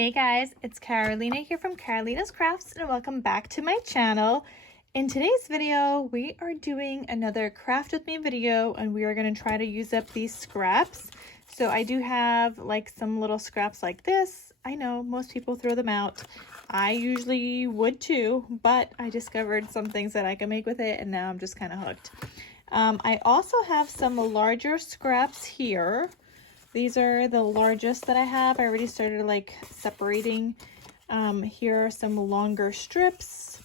Hey guys, it's Carolina here from KarolinasKrafts and welcome back to my channel. In today's video, we are doing another craft with me video and we are going to try to use up these scraps. So I do have like some little scraps like this. I know most people throw them out. I usually would too, but I discovered some things that I can make with it and now I'm just kind of hooked. I also have some larger scraps here. These are the largest that I have. I already started like separating. Here are some longer strips,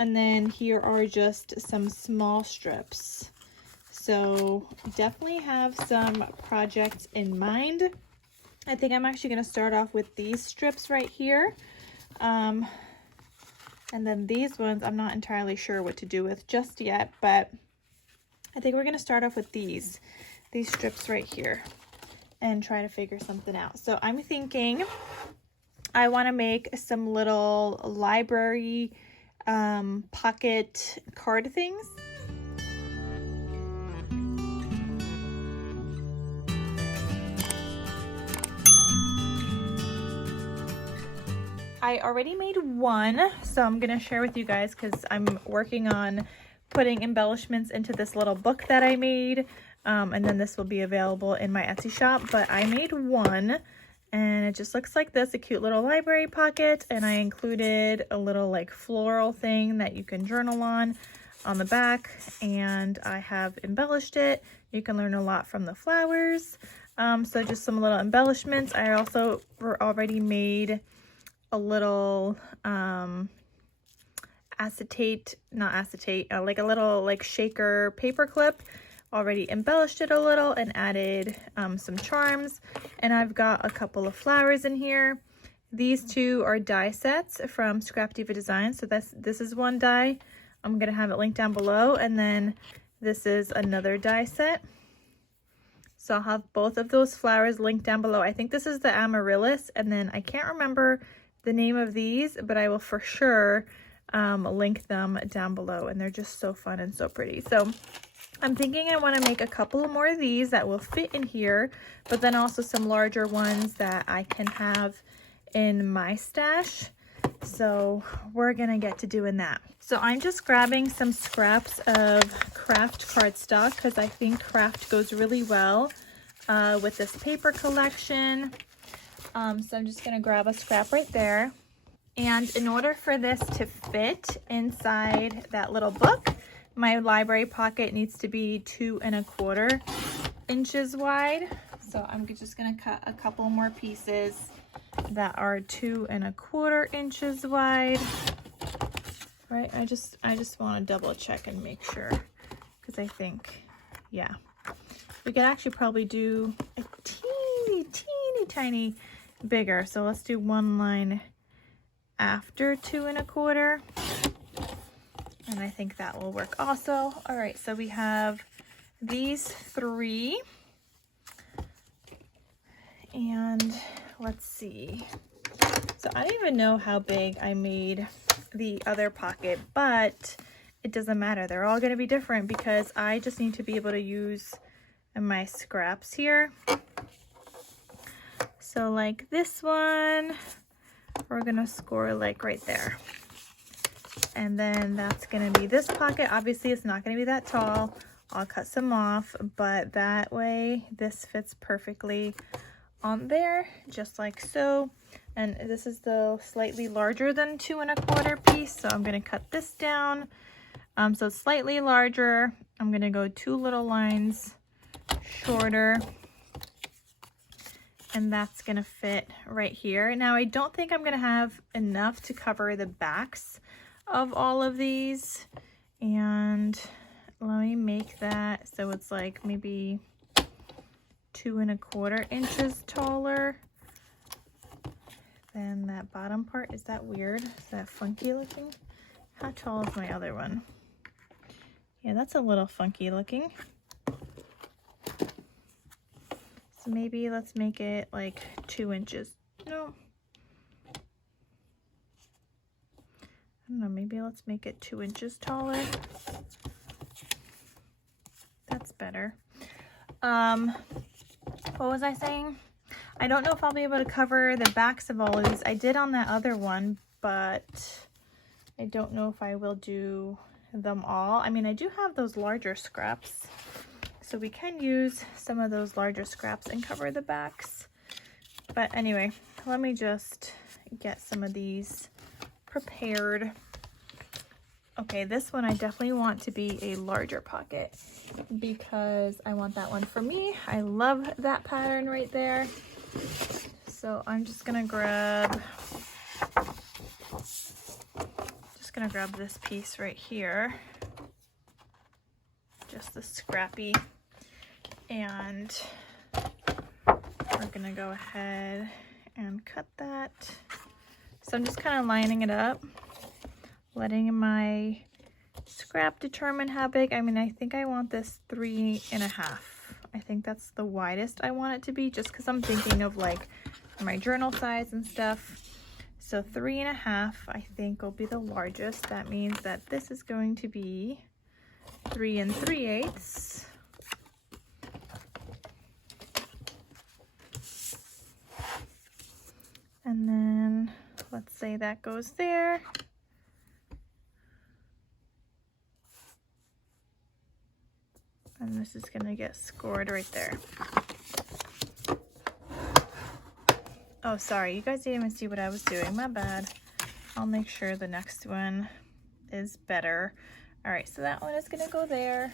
and then here are just some small strips. So definitely have some projects in mind. I think I'm actually going to start off with these strips right here. And then these ones I'm not entirely sure what to do with just yet, but I think we're going to start off with these strips right here and try to figure something out. So I'm thinking I want to make some little library pocket card things. I already made one, so I'm going to share with you guys because I'm working on putting embellishments into this little book that I made. And then this will be available in my Etsy shop, but I made one and it just looks like this, a cute little library pocket, and I included a little like floral thing that you can journal on the back, and I have embellished it. You can learn a lot from the flowers. So just some little embellishments. I also already made a little like a little like shaker paper clip. Already embellished it a little and added some charms, and I've got a couple of flowers in here. These two are die sets from Scrap Diva Designs, so this is one die. I'm gonna have it linked down below, and then this is another die set. So I'll have both of those flowers linked down below. I think this is the amaryllis, and then I can't remember the name of these, but I will for sure link them down below, and they're just so fun and so pretty. So I'm thinking I want to make a couple more of these that will fit in here, but then also some larger ones that I can have in my stash. So we're going to get to doing that. So I'm just grabbing some scraps of craft cardstock because I think craft goes really well with this paper collection. So I'm just going to grab a scrap right there. And in order for this to fit inside that little book, my library pocket needs to be 2 1/4 inches wide. So I'm just going to cut a couple more pieces that are 2 1/4 inches wide. Right? I just want to double check and make sure, because I think, yeah, we could actually probably do a teeny tiny bigger. So let's do one line after 2 1/4. And I think that will work also. All right, so we have these 3. And let's see. So I don't even know how big I made the other pocket, but it doesn't matter. They're all going to be different because I just need to be able to use my scraps here. So like this one, we're going to score like right there. And then that's going to be this pocket. Obviously, it's not going to be that tall. I'll cut some off, but that way this fits perfectly on there, just like so. And this is the slightly larger than 2 1/4 piece, so I'm going to cut this down. So it's slightly larger. I'm going to go 2 little lines shorter. And that's going to fit right here. Now, I don't think I'm going to have enough to cover the backs of all of these, and let me make that so it's like maybe 2 1/4 inches taller than that bottom part. Is that weird? Is that funky looking? How tall is my other one? Yeah, that's a little funky looking. So maybe let's make it like 2 inches. No, I don't know, maybe let's make it 2 inches taller. That's better. What was I saying? I don't know if I'll be able to cover the backs of all of these. I did on that other one, but I don't know if I will do them all. I mean, I do have those larger scraps, so we can use some of those larger scraps and cover the backs. But anyway, let me just get some of these prepared. Okay, this one I definitely want to be a larger pocket because I want that one for me. I love that pattern right there. So I'm just gonna grab this piece right here, just the scrappy, and we're gonna go ahead and cut that. So I'm just kind of lining it up, letting my scrap determine how big. I mean, I think I want this 3.5. I think that's the widest I want it to be, just because I'm thinking of like my journal size and stuff. So 3.5 I think will be the largest. That means that this is going to be 3 3/8. And then let's say that goes there. And this is gonna get scored right there. Oh, sorry, you guys didn't even see what I was doing, my bad. I'll make sure the next one is better. All right, so that one is gonna go there.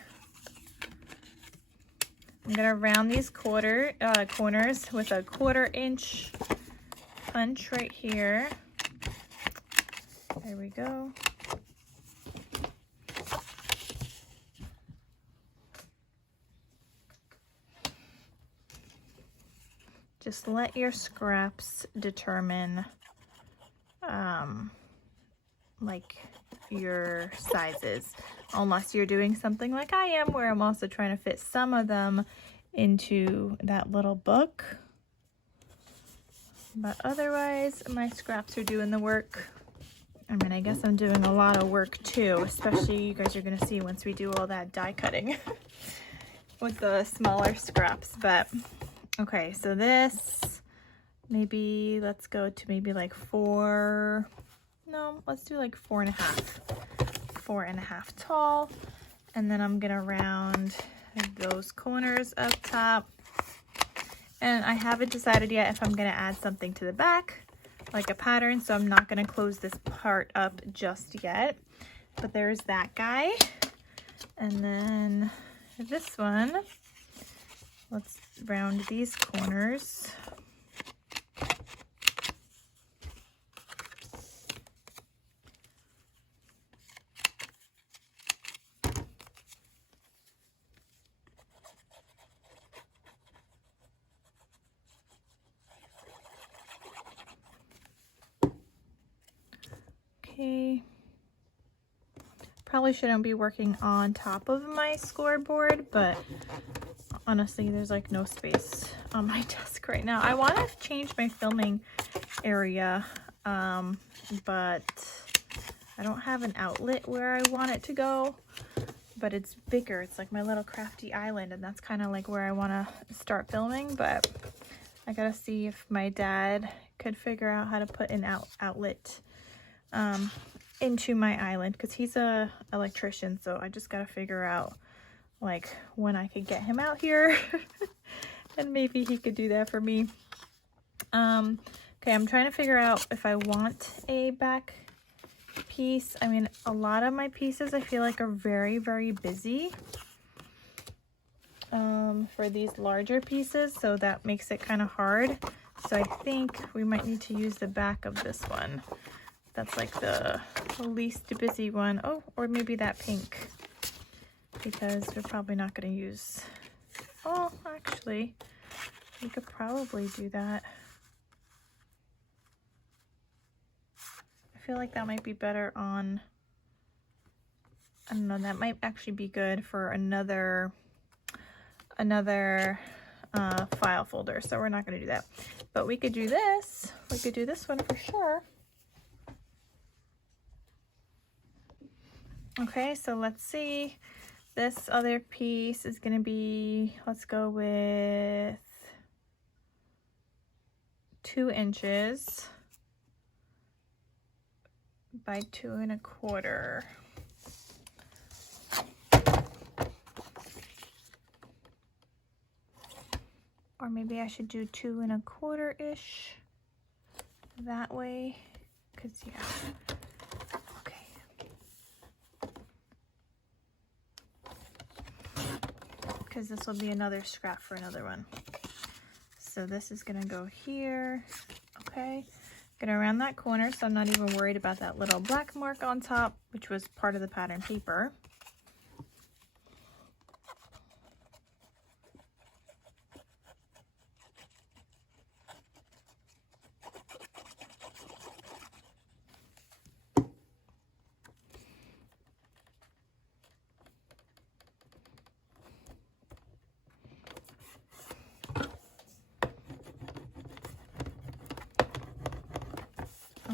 I'm gonna round these corners with a 1/4 inch punch right here. There we go. Just let your scraps determine like your sizes, unless you're doing something like I am, where I'm also trying to fit some of them into that little book. But otherwise, my scraps are doing the work. I mean, I guess I'm doing a lot of work too, especially you guys are gonna see once we do all that die cutting with the smaller scraps. But okay, so this, maybe let's go to maybe like 4, no, let's do like 4.5. 4.5 tall. And then I'm gonna round those corners up top. And I haven't decided yet if I'm gonna add something to the back, like a pattern, so I'm not gonna close this part up just yet. But there's that guy. And then this one, let's round these corners. Okay. Probably shouldn't be working on top of my scoreboard, but honestly, there's like no space on my desk right now. I want to change my filming area, but I don't have an outlet where I want it to go, but it's bigger. It's like my little crafty island, and that's kind of like where I want to start filming. But I gotta see if my dad could figure out how to put an outlet into my island, because he's a electrician, so I just gotta figure out like when I could get him out here and maybe he could do that for me. Okay, I'm trying to figure out if I want a back piece. I mean, a lot of my pieces I feel like are very, very busy for these larger pieces, so that makes it kind of hard. So I think we might need to use the back of this one. That's like the least busy one. Oh, or maybe that pink, because we're probably not going to use, oh, actually, we could probably do that. I feel like that might be better on, I don't know, that might actually be good for another file folder, so we're not going to do that. But we could do this. We could do this one for sure. Okay, so let's see. This other piece is going to be, let's go with 2 inches by 2 1/4. Or maybe I should do 2 1/4-ish that way, because yeah, okay. Because this will be another scrap for another one. So this is gonna go here, okay. Gonna round that corner so I'm not even worried about that little black mark on top, which was part of the pattern paper.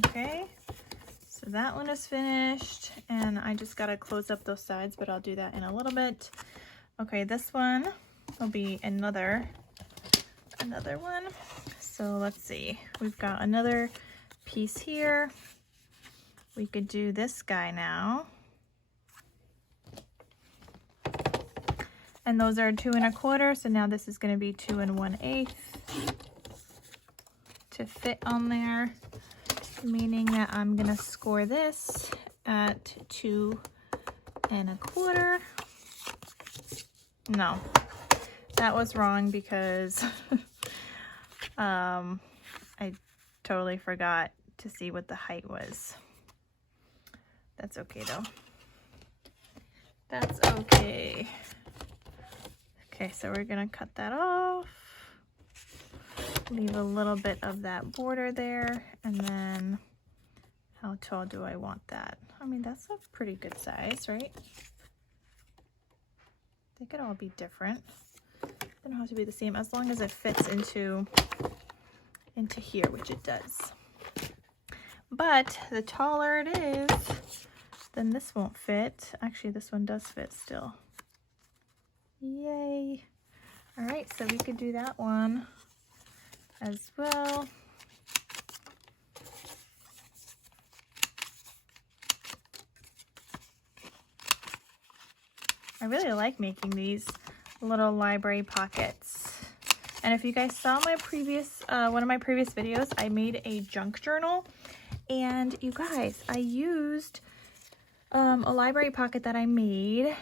Okay, so that one is finished, and I just gotta close up those sides, but I'll do that in a little bit. Okay, this one will be another one. So let's see, we've got another piece here. We could do this guy now. And those are 2 1/4, so now this is gonna be 2 1/8 to fit on there. Meaning that I'm gonna score this at 2 1/4. No, that was wrong because I totally forgot to see what the height was. That's okay though. That's okay. Okay, so we're gonna cut that off. Leave a little bit of that border there, and then how tall do I want that? I mean, that's a pretty good size, right? They could all be different. They don't have to be the same as long as it fits into here, which it does. But the taller it is, then this won't fit. Actually, this one does fit still. Yay. All right, so we could do that one as well. I really like making these little library pockets. And if you guys saw my previous, one of my previous videos, I made a junk journal. And you guys, I used a library pocket that I made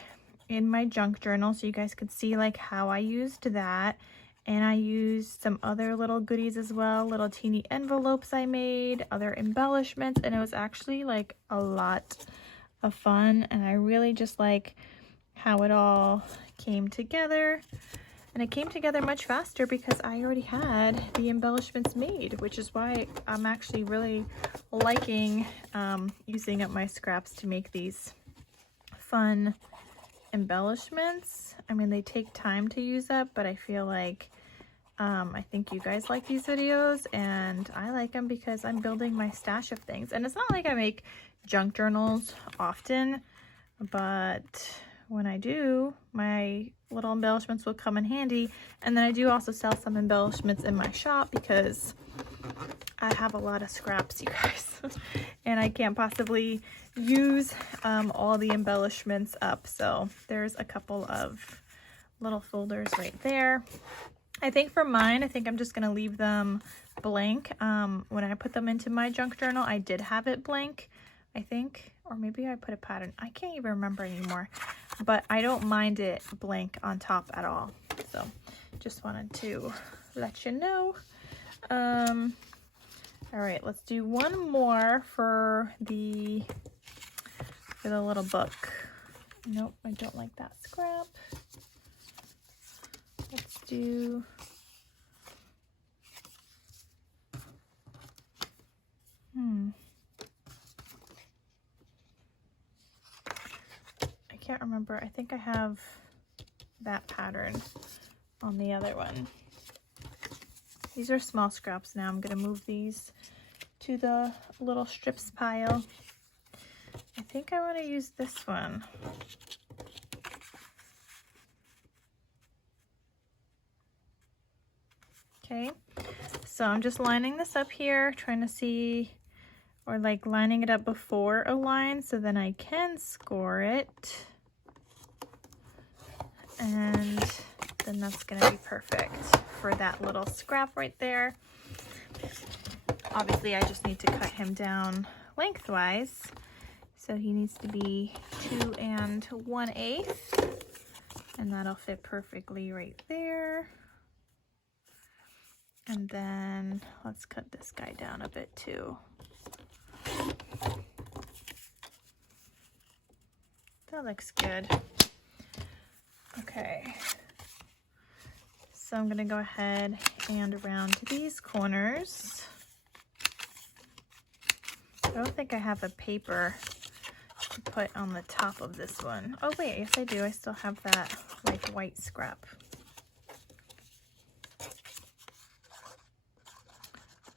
in my junk journal so you guys could see like how I used that. And I used some other little goodies as well, little teeny envelopes I made, other embellishments, and it was actually like a lot of fun. And I really just like how it all came together. And it came together much faster because I already had the embellishments made, which is why I'm actually really liking using up my scraps to make these fun embellishments. I mean, they take time to use up, but I feel like I think you guys like these videos, and I like them because I'm building my stash of things. And it's not like I make junk journals often, but when I do, my little embellishments will come in handy. And then I do also sell some embellishments in my shop because I have a lot of scraps, you guys, and I can't possibly use all the embellishments up. So there's a couple of little folders right there. I think for mine, I think I'm just gonna leave them blank. When I put them into my junk journal, I did have it blank, I think, or maybe I put a pattern. I can't even remember anymore, but I don't mind it blank on top at all. So just wanted to let you know. All right, let's do one more for the little book. Nope, I don't like that scrap. Let's do I can't remember. I think I have that pattern on the other one. These are small scraps now. I'm going to move these to the little strips pile. I think I want to use this one. Okay, so So I'm just lining this up here, trying to see, or like lining it up before a line so then I can score it. And then that's gonna be perfect for that little scrap right there. Obviously, I just need to cut him down lengthwise. So he needs to be 2 1/8, and that'll fit perfectly right there. And then let's cut this guy down a bit too. That looks good. Okay. So I'm gonna go ahead and round these corners. I don't think I have a paper to put on the top of this one. Oh wait, yes I do. I still have that like white scrap.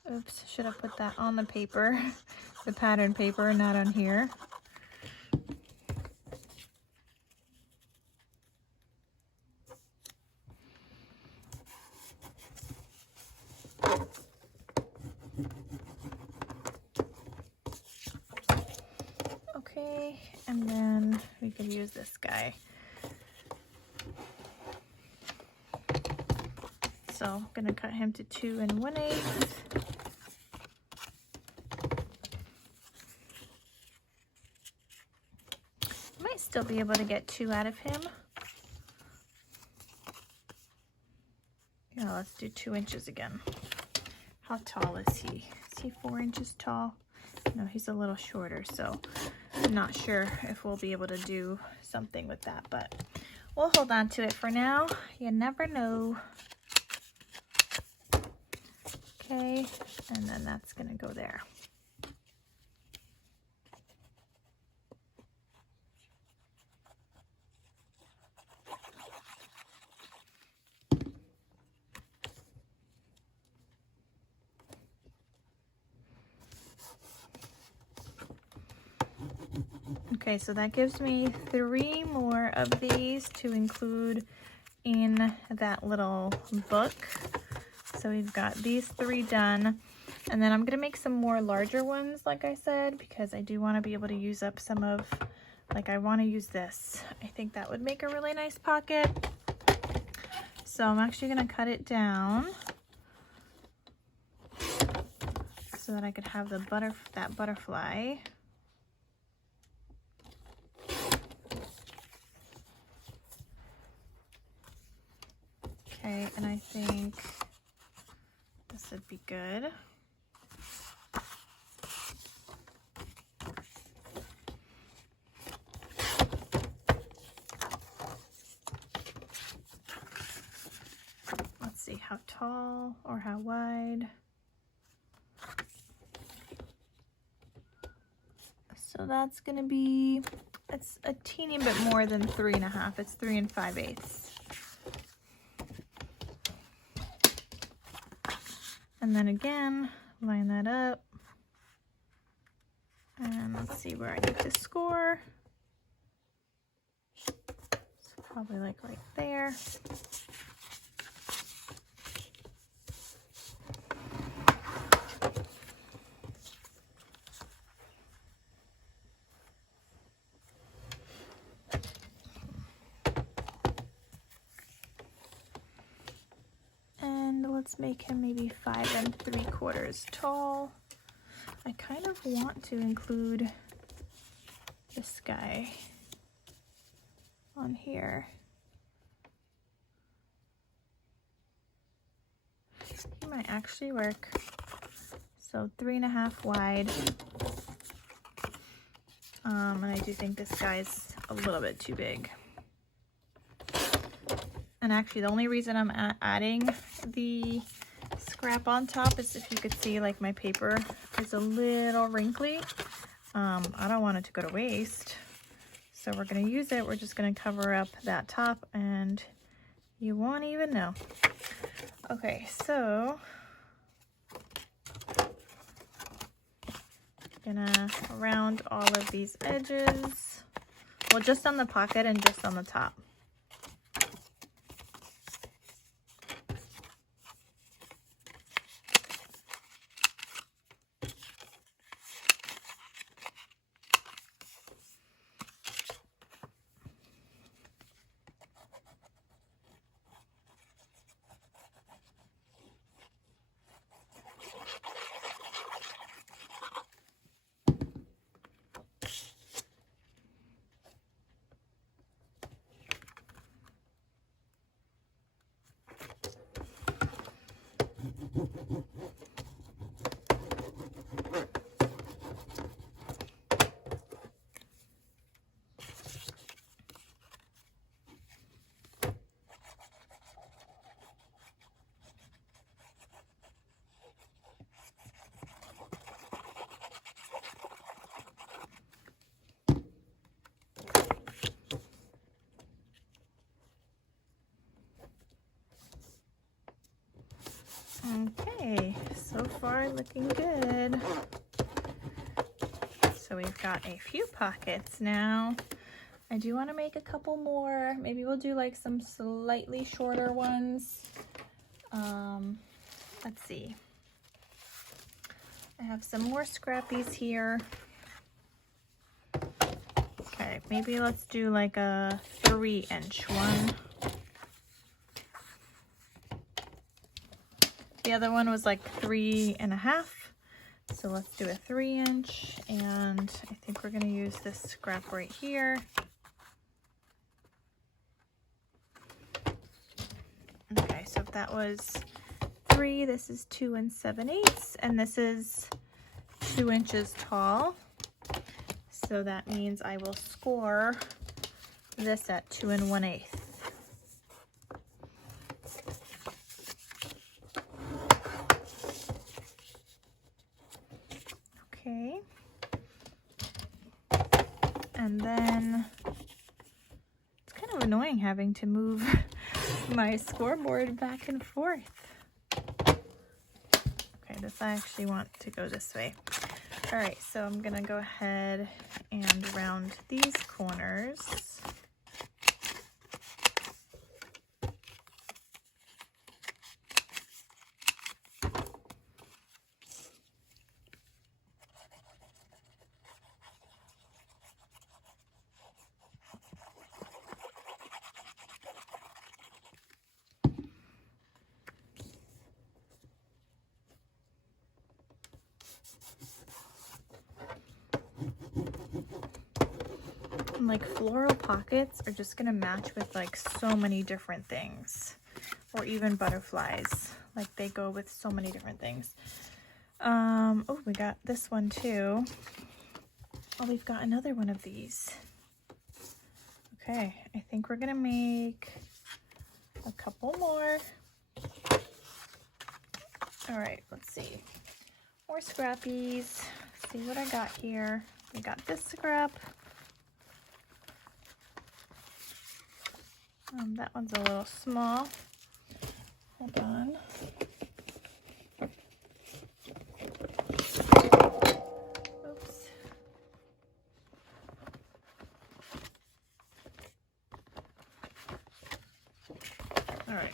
Oops, should have put that on the paper, the pattern paper, not on here. Okay, and then we can use this guy. So I'm gonna cut him to 2 1/8. Might still be able to get 2 out of him. Yeah, let's do 2 inches again. How tall is he? Is he 4 inches tall? No, he's a little shorter, so I'm not sure if we'll be able to do something with that, but we'll hold on to it for now. You never know. Okay, and then that's gonna go there. Okay, so that gives me 3 more of these to include in that little book. So we've got these 3 done. And then I'm gonna make some more larger ones, like I said, because I do wanna be able to use up some of, like I wanna use this. I think that would make a really nice pocket. So I'm actually gonna cut it down so that I could have the that butterfly. Okay, and I think this would be good. Let's see how tall or how wide. So that's gonna be, it's a teeny bit more than 3 1/2. It's 3 5/8. And then again, line that up. And let's see where I need to score. So probably like right there. Let's make him maybe 5 3/4 tall. I kind of want to include this guy on here. He might actually work. So 3 1/2 wide. And I do think this guy's a little bit too big. And actually the only reason I'm adding the scrap on top is if you could see like my paper is a little wrinkly. I don't want it to go to waste. So we're gonna use it. We're just gonna cover up that top and you won't even know. Okay, so gonna round all of these edges. Well, just on the pocket and just on the top. looking good. So we've got a few pockets now. I do want to make a couple more. Maybe we'll do like some slightly shorter ones. Let's see. I have some more scrappies here. Okay, maybe let's do like a 3-inch one. The other one was like 3.5. So let's do a 3-inch, and I think we're gonna use this scrap right here. Okay, so if that was 3, this is 2 7/8, and this is 2 inches tall. So that means I will score this at 2 1/8. Okay. And then it's kind of annoying having to move my scoreboard back and forth. Okay, this I actually want to go this way. All right, so I'm gonna go ahead and round these corners. Like floral pockets are just gonna match with like so many different things, or even butterflies. Like they go with so many different things. Oh, we got this one too. Oh, we've got another one of these. Okay, I think we're gonna make a couple more. All right, let's see. More scrappies. See what I got here. We got this scrap. That one's a little small. Hold on. Oops. All right.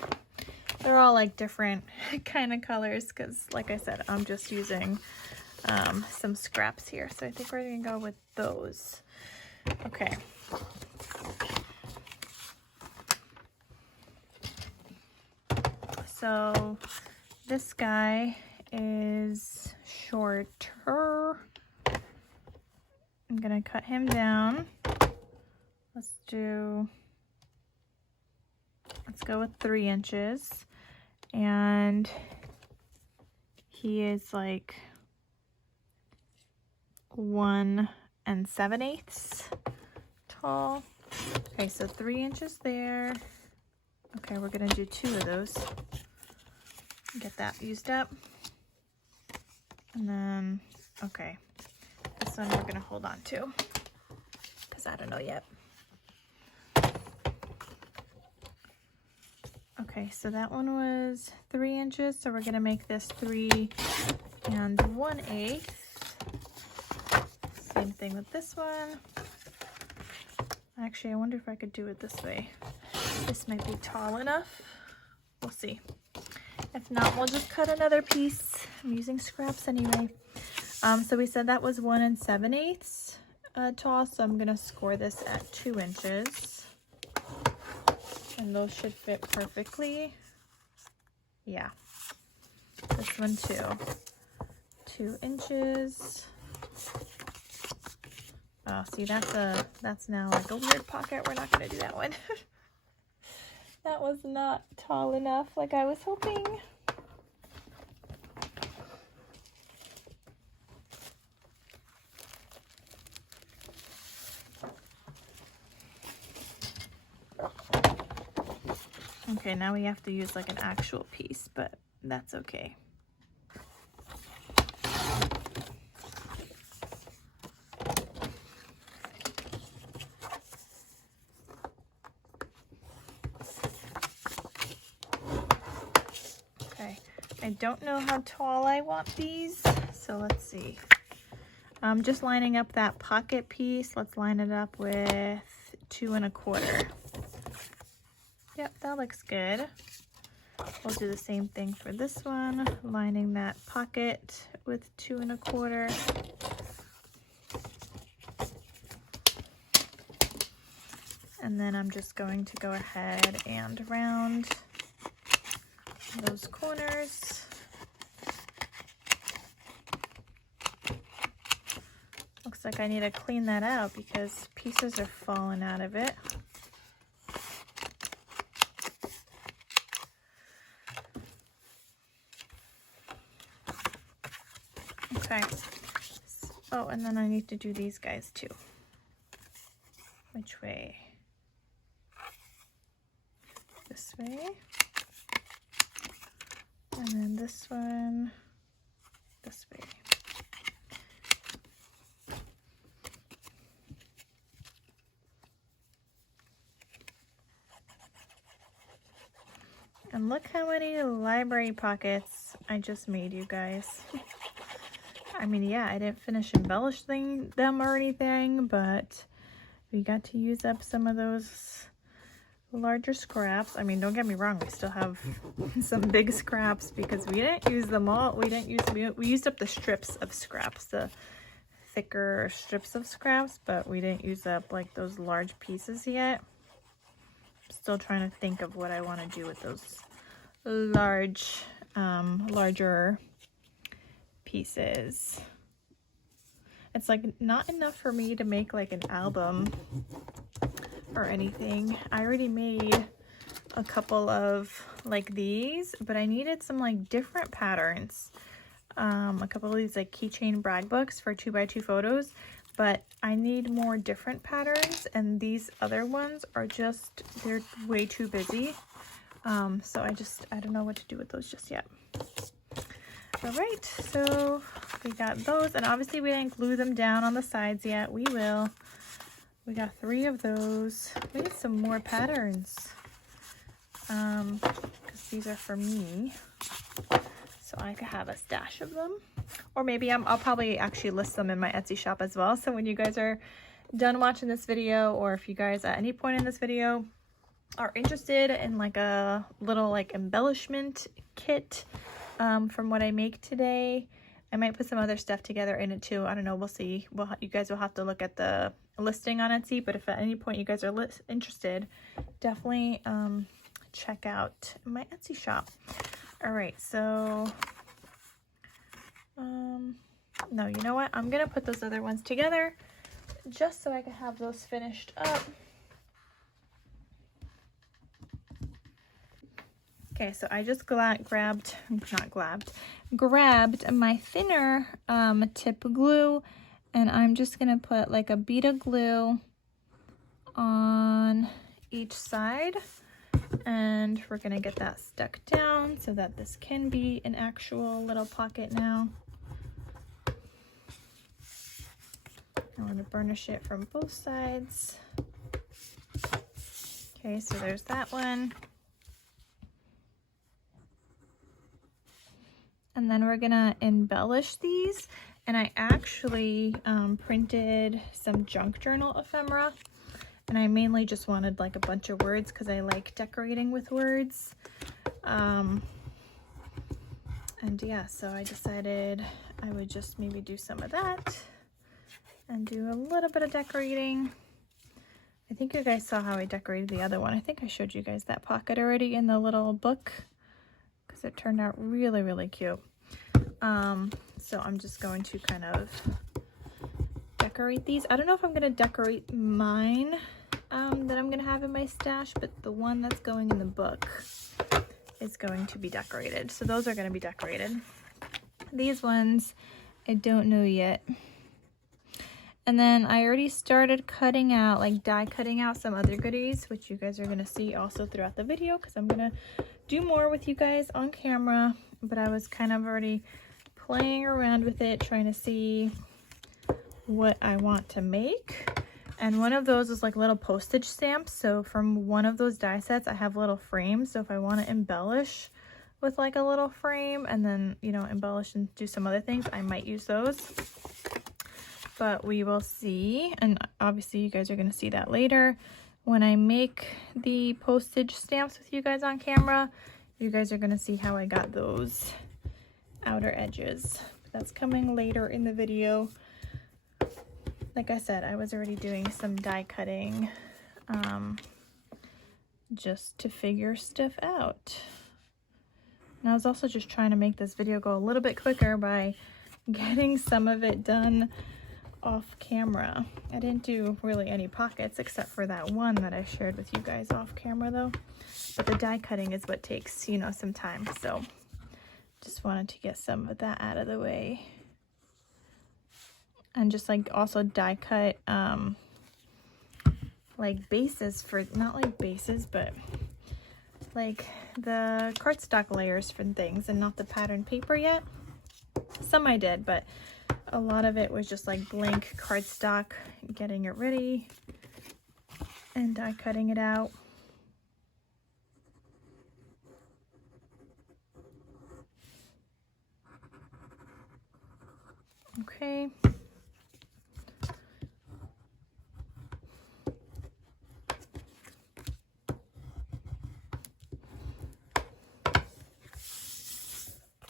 They're all like different kind of colors because, like I said, I'm just using some scraps here. So I think we're gonna go with those. Okay. So this guy is shorter. I'm gonna cut him down. Let's go with 3 inches. And he is like 1 7/8 tall. Okay, so 3 inches there. Okay, we're gonna do 2 of those. Get that used up. And then, okay, this one we're gonna hold on to because I don't know yet. Okay, so that one was 3 inches, so we're gonna make this 3 1/8. Same thing with this one. Actually, I wonder if I could do it this way. This might be tall enough. We'll see. If not, we'll just cut another piece. I'm using scraps anyway. So we said that was 1 7/8 tall, so I'm gonna score this at 2 inches. And those should fit perfectly. Yeah. This one too. 2 inches. Oh, see, that's now like a weird pocket. We're not gonna do that one. That was not tall enough like I was hoping. Okay, now we have to use like an actual piece, but that's okay. I don't know how tall I want these, so let's see. I'm just lining up that pocket piece. Let's line it up with 2 1/4. Yep, that looks good. We'll do the same thing for this one, lining that pocket with 2 1/4. And then I'm just going to go ahead and round those corners. Looks like I need to clean that out because pieces are falling out of it. Okay. Oh, and then I need to do these guys too. Which way? This way. And then this one, this way. And look how many library pockets I just made, you guys. I mean, yeah, I didn't finish embellishing them or anything, but we got to use up some of those larger scraps. I mean, don't get me wrong, we still have some big scraps because we didn't use them all. We used up the strips of scraps, the thicker strips of scraps, but we didn't use up like those large pieces yet. Still trying to think of what I want to do with those larger pieces. It's like not enough for me to make like an album or anything. I already made a couple of like these, but I needed some like different patterns. A couple of these like keychain brag books for 2x2 photos, but I need more different patterns, and these other ones are just, they're way too busy. So I don't know what to do with those just yet. All right, so we got those, and obviously we didn't glue them down on the sides yet. We will. We got 3 of those. We need some more patterns, because these are for me, so I could have a stash of them. Or maybe I'll probably actually list them in my Etsy shop as well. So when you guys are done watching this video, or if you guys at any point in this video are interested in like a little like embellishment kit from what I make today, I might put some other stuff together in it too. I don't know, we'll see. You guys will have to look at the listing on Etsy, but if at any point you guys are interested, definitely check out my Etsy shop. All right, so no, you know what, I'm gonna put those other ones together just so I can have those finished up. Okay, so I just grabbed my thinner tip glue, and I'm just gonna put like a bead of glue on each side, and we're gonna get that stuck down so that this can be an actual little pocket now. I want to burnish it from both sides. Okay, so there's that one. And then we're gonna embellish these, and I actually printed some junk journal ephemera, and I mainly just wanted like a bunch of words because I like decorating with words. And yeah, so I decided I would just maybe do some of that and do a little bit of decorating. I think you guys saw how I decorated the other one. I think I showed you guys that pocket already in the little book because it turned out really, really cute. So I'm just going to kind of decorate these. I don't know if I'm going to decorate mine that I'm going to have in my stash, but the one that's going in the book is going to be decorated. So those are going to be decorated. These ones, I don't know yet. And then I already started cutting out, like die cutting out some other goodies, which you guys are going to see also throughout the video because I'm going to do more with you guys on camera. But I was kind of already playing around with it, trying to see what I want to make. And one of those is like little postage stamps. So from one of those die sets, I have little frames. So if I want to embellish with like a little frame and then, you know, embellish and do some other things, I might use those. But we will see, and obviously you guys are going to see that later. When I make the postage stamps with you guys on camera, you guys are going to see how I got those outer edges. But that's coming later in the video. Like I said, I was already doing some die cutting just to figure stuff out. And I was also just trying to make this video go a little bit quicker by getting some of it done off camera. I didn't do really any pockets except for that one that I shared with you guys off camera though. But the die cutting is what takes, you know, some time. So just wanted to get some of that out of the way. And just like also die cut like bases for, not like bases, but like the cardstock layers for things and not the pattern paper yet. Some I did, but a lot of it was just like blank cardstock, getting it ready and die cutting it out. Okay.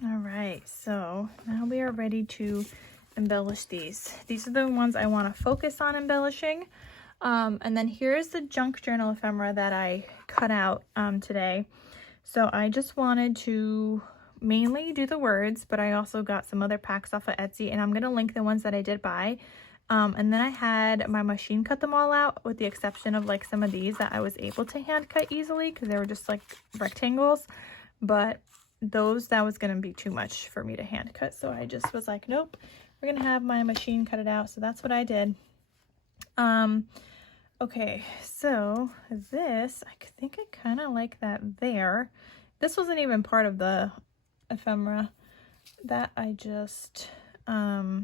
All right, so now we are ready to embellish these. These are the ones I want to focus on embellishing. And then here's the junk journal ephemera that I cut out today. So I just wanted to mainly do the words, but I also got some other packs off of Etsy, and I'm going to link the ones that I did buy. And then I had my machine cut them all out, with the exception of like some of these that I was able to hand cut easily because they were just like rectangles. But those, that was going to be too much for me to hand cut. So I just was like, nope, we're going to have my machine cut it out. So that's what I did. Okay, so this, I think I kind of like that there. This wasn't even part of the ephemera. That I just, I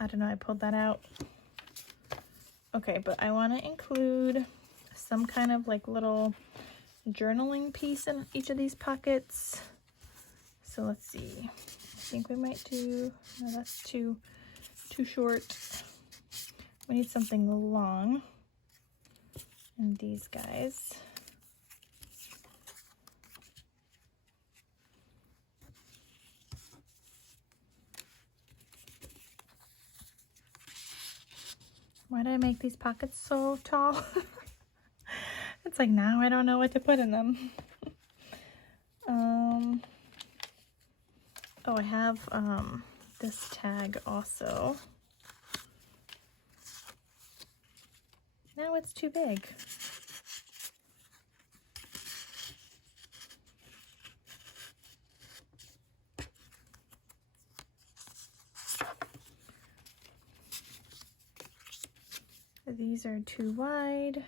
don't know, I pulled that out. Okay, but I want to include some kind of like little journaling piece in each of these pockets. So let's see. I think we might do, no, that's too short. We need something long. And these guys. Why did I make these pockets so tall? It's like now I don't know what to put in them. Oh, I have this tag also. Now it's too big. These are too wide.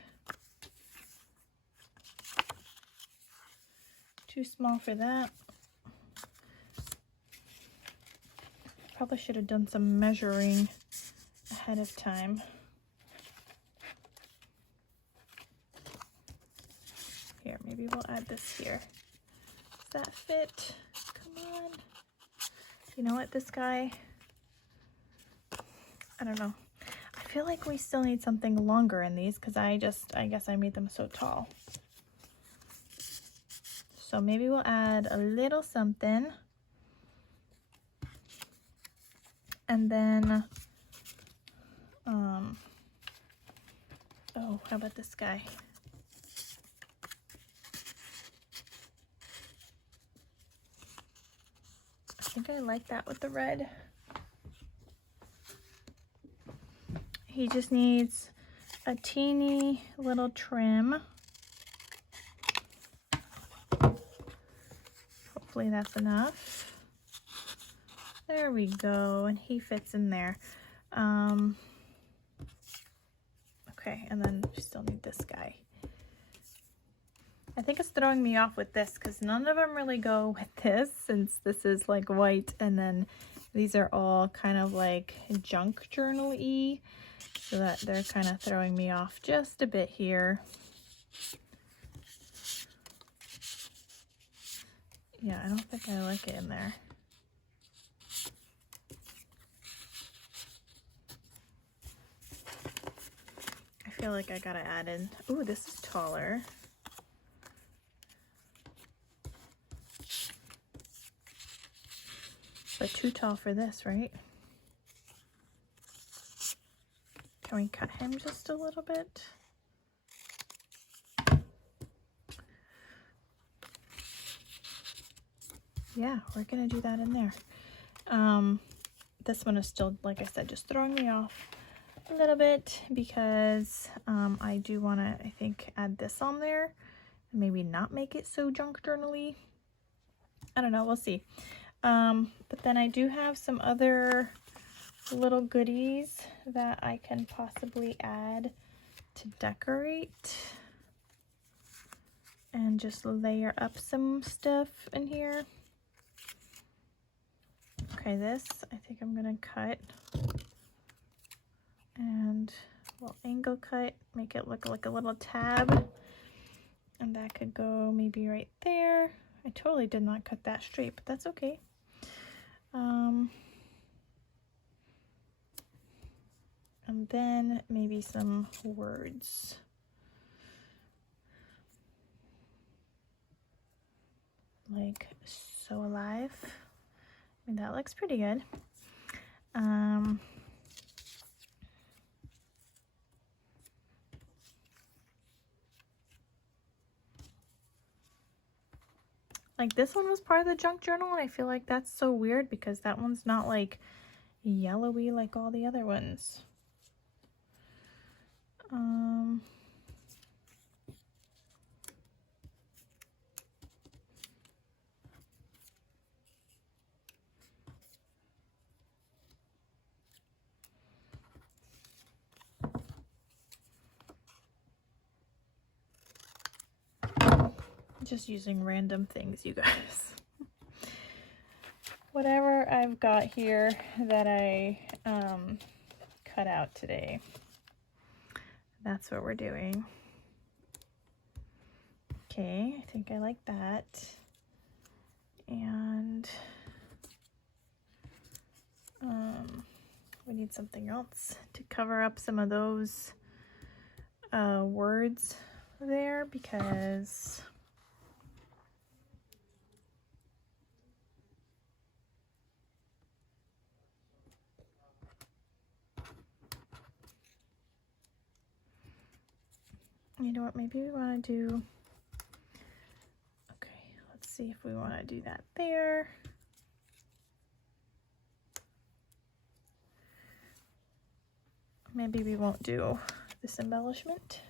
Too small for that. Probably should have done some measuring ahead of time. Here, maybe we'll add this here. Does that fit? Come on. You know what, this guy, I don't know. I feel like we still need something longer in these because I guess I made them so tall. So maybe we'll add a little something. And then, oh, how about this guy? I think I like that with the red. He just needs a teeny little trim. Hopefully that's enough. There we go, and he fits in there. Okay, and then we still need this guy. I think it's throwing me off with this because none of them really go with this, since this is like white, and then these are all kind of like junk journal-y, so that they're kind of throwing me off just a bit here. Yeah, I don't think I like it in there. I feel like I gotta add in, ooh, this is taller. But too tall for this, right? Can we cut him just a little bit? Yeah, we're gonna do that in there. This one is still, like I said, just throwing me off a little bit because I do want to, I think, add this on there and maybe not make it so junk journal-y. I don't know, we'll see. But then I do have some other little goodies that I can possibly add to decorate and just layer up some stuff in here. Okay, this I think I'm gonna cut and we'll angle cut, make it look like a little tab, and that could go maybe right there. I totally did not cut that straight, but that's okay. And then maybe some words. Like so alive. I mean, that looks pretty good. Like this one was part of the junk journal, and I feel like that's so weird because that one's not like yellowy like all the other ones. Just using random things, you guys. Whatever I've got here that I cut out today, that's what we're doing. Okay, I think I like that. And we need something else to cover up some of those words there, because you know what, maybe we want to do, okay, let's see if we want to do that there. Maybe we won't do this embellishment.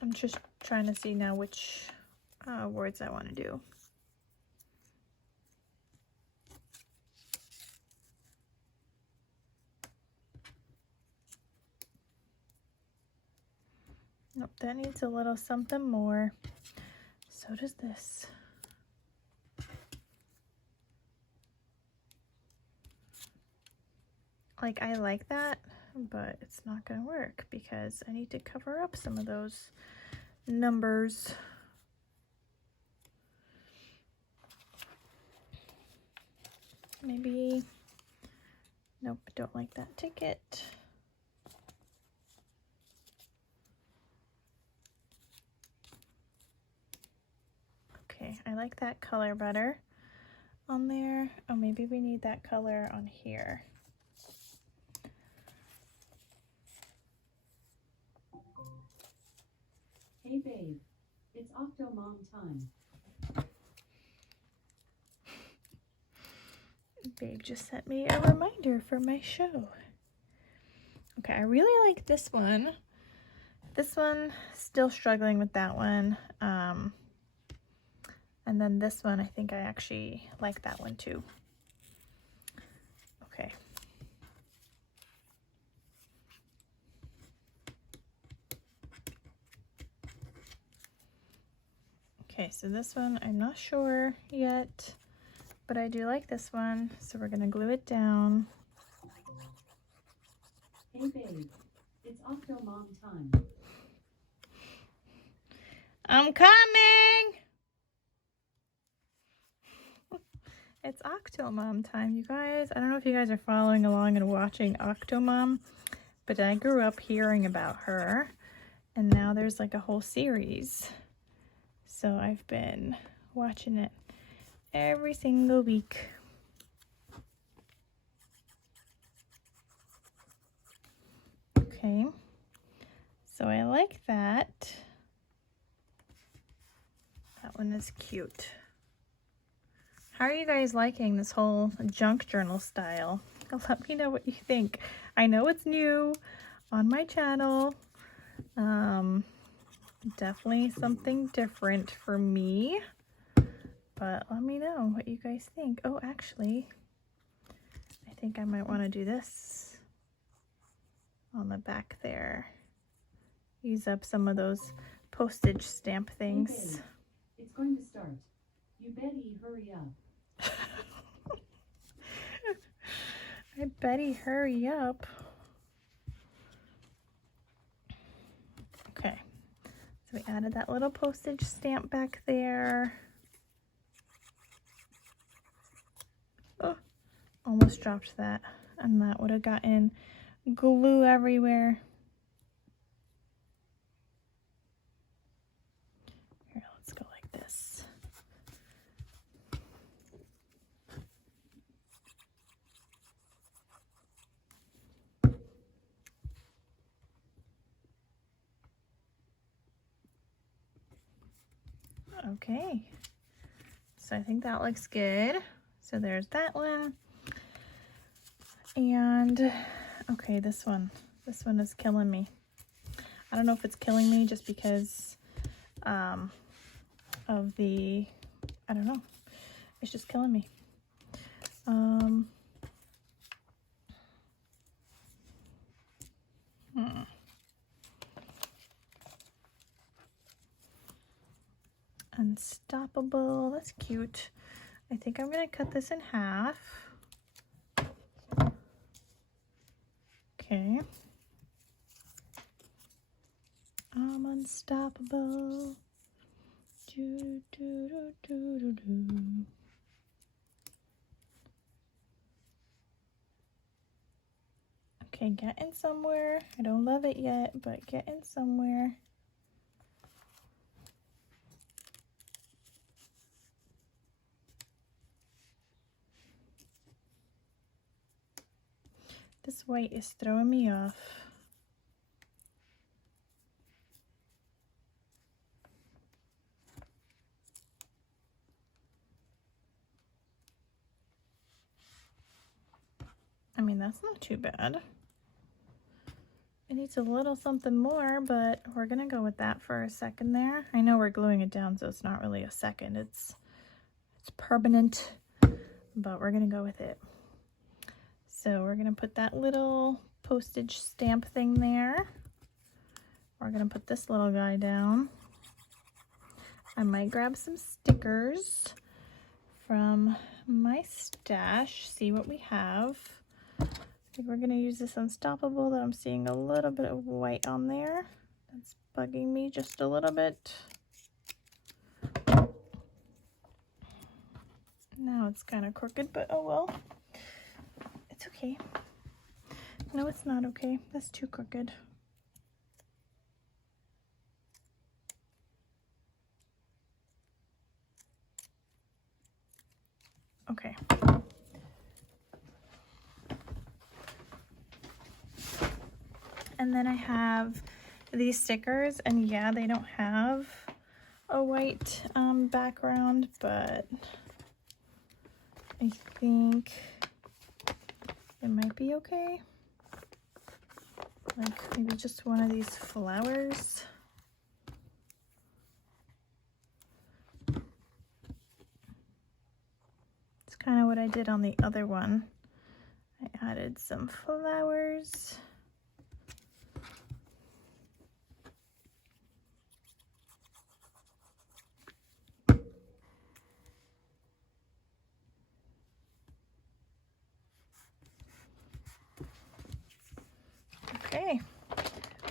I'm just trying to see now which words I want to do. Nope, that needs a little something more. So does this. Like, I like that, but it's not gonna work because I need to cover up some of those numbers. Maybe, nope, don't like that ticket. Okay, I like that color better on there. Oh, maybe we need that color on here. Hey babe, it's Octomom time. Babe just sent me a reminder for my show. Okay, I really like this one. This one, still struggling with that one. And then this one, I think I actually like that one too. Okay. Okay, so this one, I'm not sure yet, but I do like this one. So we're gonna glue it down. Hey babe, it's Octomom time. I'm coming! It's Octomom time, you guys. I don't know if you guys are following along and watching Octomom, but I grew up hearing about her, and now there's like a whole series. So I've been watching it every single week. Okay, so I like that. That one is cute. How are you guys liking this whole junk journal style? Let me know what you think. I know it's new on my channel. Definitely something different for me. But let me know what you guys think. Oh, actually, I think I might want to do this on the back there. Use up some of those postage stamp things. Hey, babe, it's going to start. You Betty, hurry up. I Betty, hurry up. Okay, so we added that little postage stamp back there. Oh, almost dropped that, and that would have gotten glue everywhere. Here, let's go like this. Okay, so I think that looks good. So there's that one. And okay, this one is killing me. I don't know if it's killing me just because of the, I don't know, it's just killing me. Unstoppable, that's cute. I think I'm gonna cut this in half. Okay. I'm unstoppable. Do, do, do, do, do, do. Okay, getting somewhere. I don't love it yet, but getting somewhere. This white is throwing me off. I mean, that's not too bad. It needs a little something more, but we're gonna go with that for a second there. I know we're gluing it down, so it's not really a second. It's permanent, but we're gonna go with it. So we're gonna put that little postage stamp thing there. We're gonna put this little guy down. I might grab some stickers from my stash, see what we have. I think we're gonna use this Unstoppable that I'm seeing a little bit of white on there. That's bugging me just a little bit. Now it's kind of crooked, but oh well. It's okay. No, it's not okay. That's too crooked. Okay. And then I have these stickers, and yeah, they don't have a white background, but I think it might be okay. Like maybe just one of these flowers. It's kind of what I did on the other one. I added some flowers. Okay,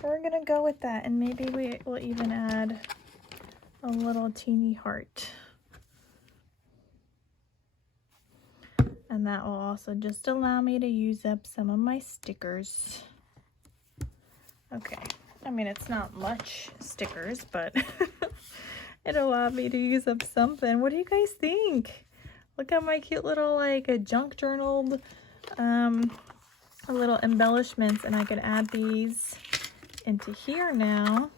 we're gonna go with that, and maybe we will even add a little teeny heart. that will also just allow me to use up some of my stickers. Okay, I mean, it's not much stickers, but it allowed me to use up something. What do you guys think? Look at my cute little, like, a junk journaled little embellishments, and I could add these into here now,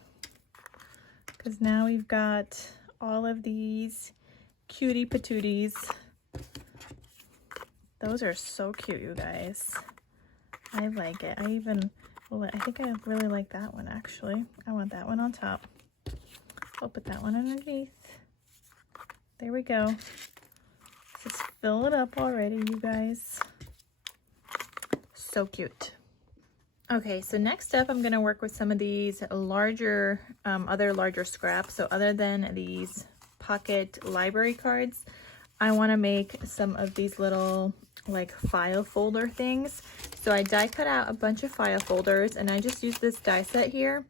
because now we've got all of these cutie patooties. Those are so cute, you guys. I like it. I think I really like that one, actually. I want that one on top. I'll put that one underneath. There we go. Just fill it up already, you guys. So cute. Okay, so next up, I'm gonna work with some of these larger, other larger scraps. So other than these pocket library cards, I wanna make some of these little like file folder things. So I die cut out a bunch of file folders, and I just use this die set here.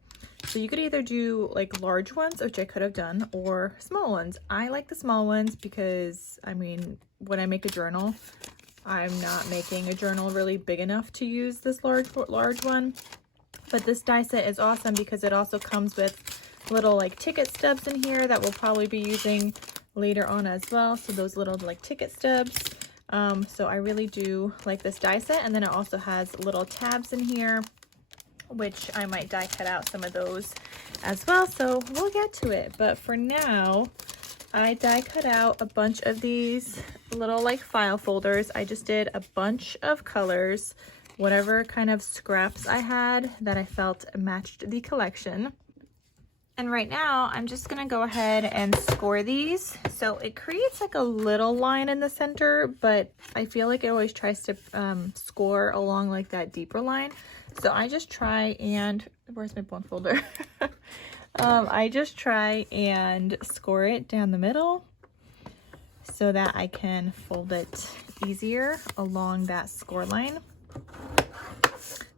So you could either do like large ones, which I could have done, or small ones. I like the small ones because, I mean, when I make a journal, I'm not making a journal really big enough to use this large one. But this die set is awesome because it also comes with little like ticket stubs in here that we'll probably be using later on as well. So those little like ticket stubs. So I really do like this die set, and then it also has little tabs in here, which I might die cut out some of those as well. So we'll get to it. But for now, I die cut out a bunch of these little like file folders. I just did a bunch of colors, whatever kind of scraps I had that I felt matched the collection. And right now I'm just gonna go ahead and score these. So it creates like a little line in the center, but I feel like it always tries to score along like that deeper line. So I just try and, where's my bone folder? I just try and score it down the middle so that I can fold it easier along that score line.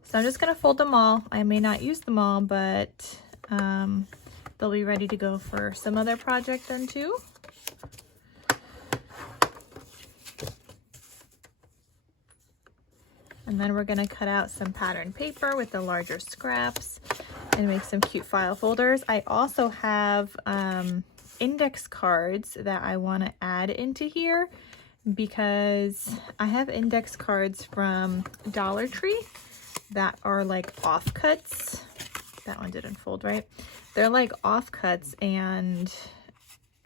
So I'm just gonna fold them all. I may not use them all, but they'll be ready to go for some other project then too. And then we're gonna cut out some pattern paper with the larger scraps and make some cute file folders. I also have index cards that I wanna add into here because I have index cards from Dollar Tree that are like offcuts. That one didn't fold right. They're like offcuts, and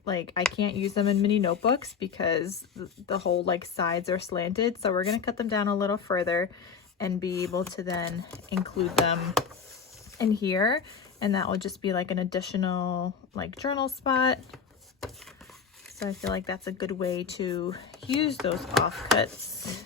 like I can't use them in mini notebooks because the whole like sides are slanted. So we're gonna cut them down a little further and be able to then include them in here, and that will just be like an additional like journal spot. So I feel like that's a good way to use those offcuts.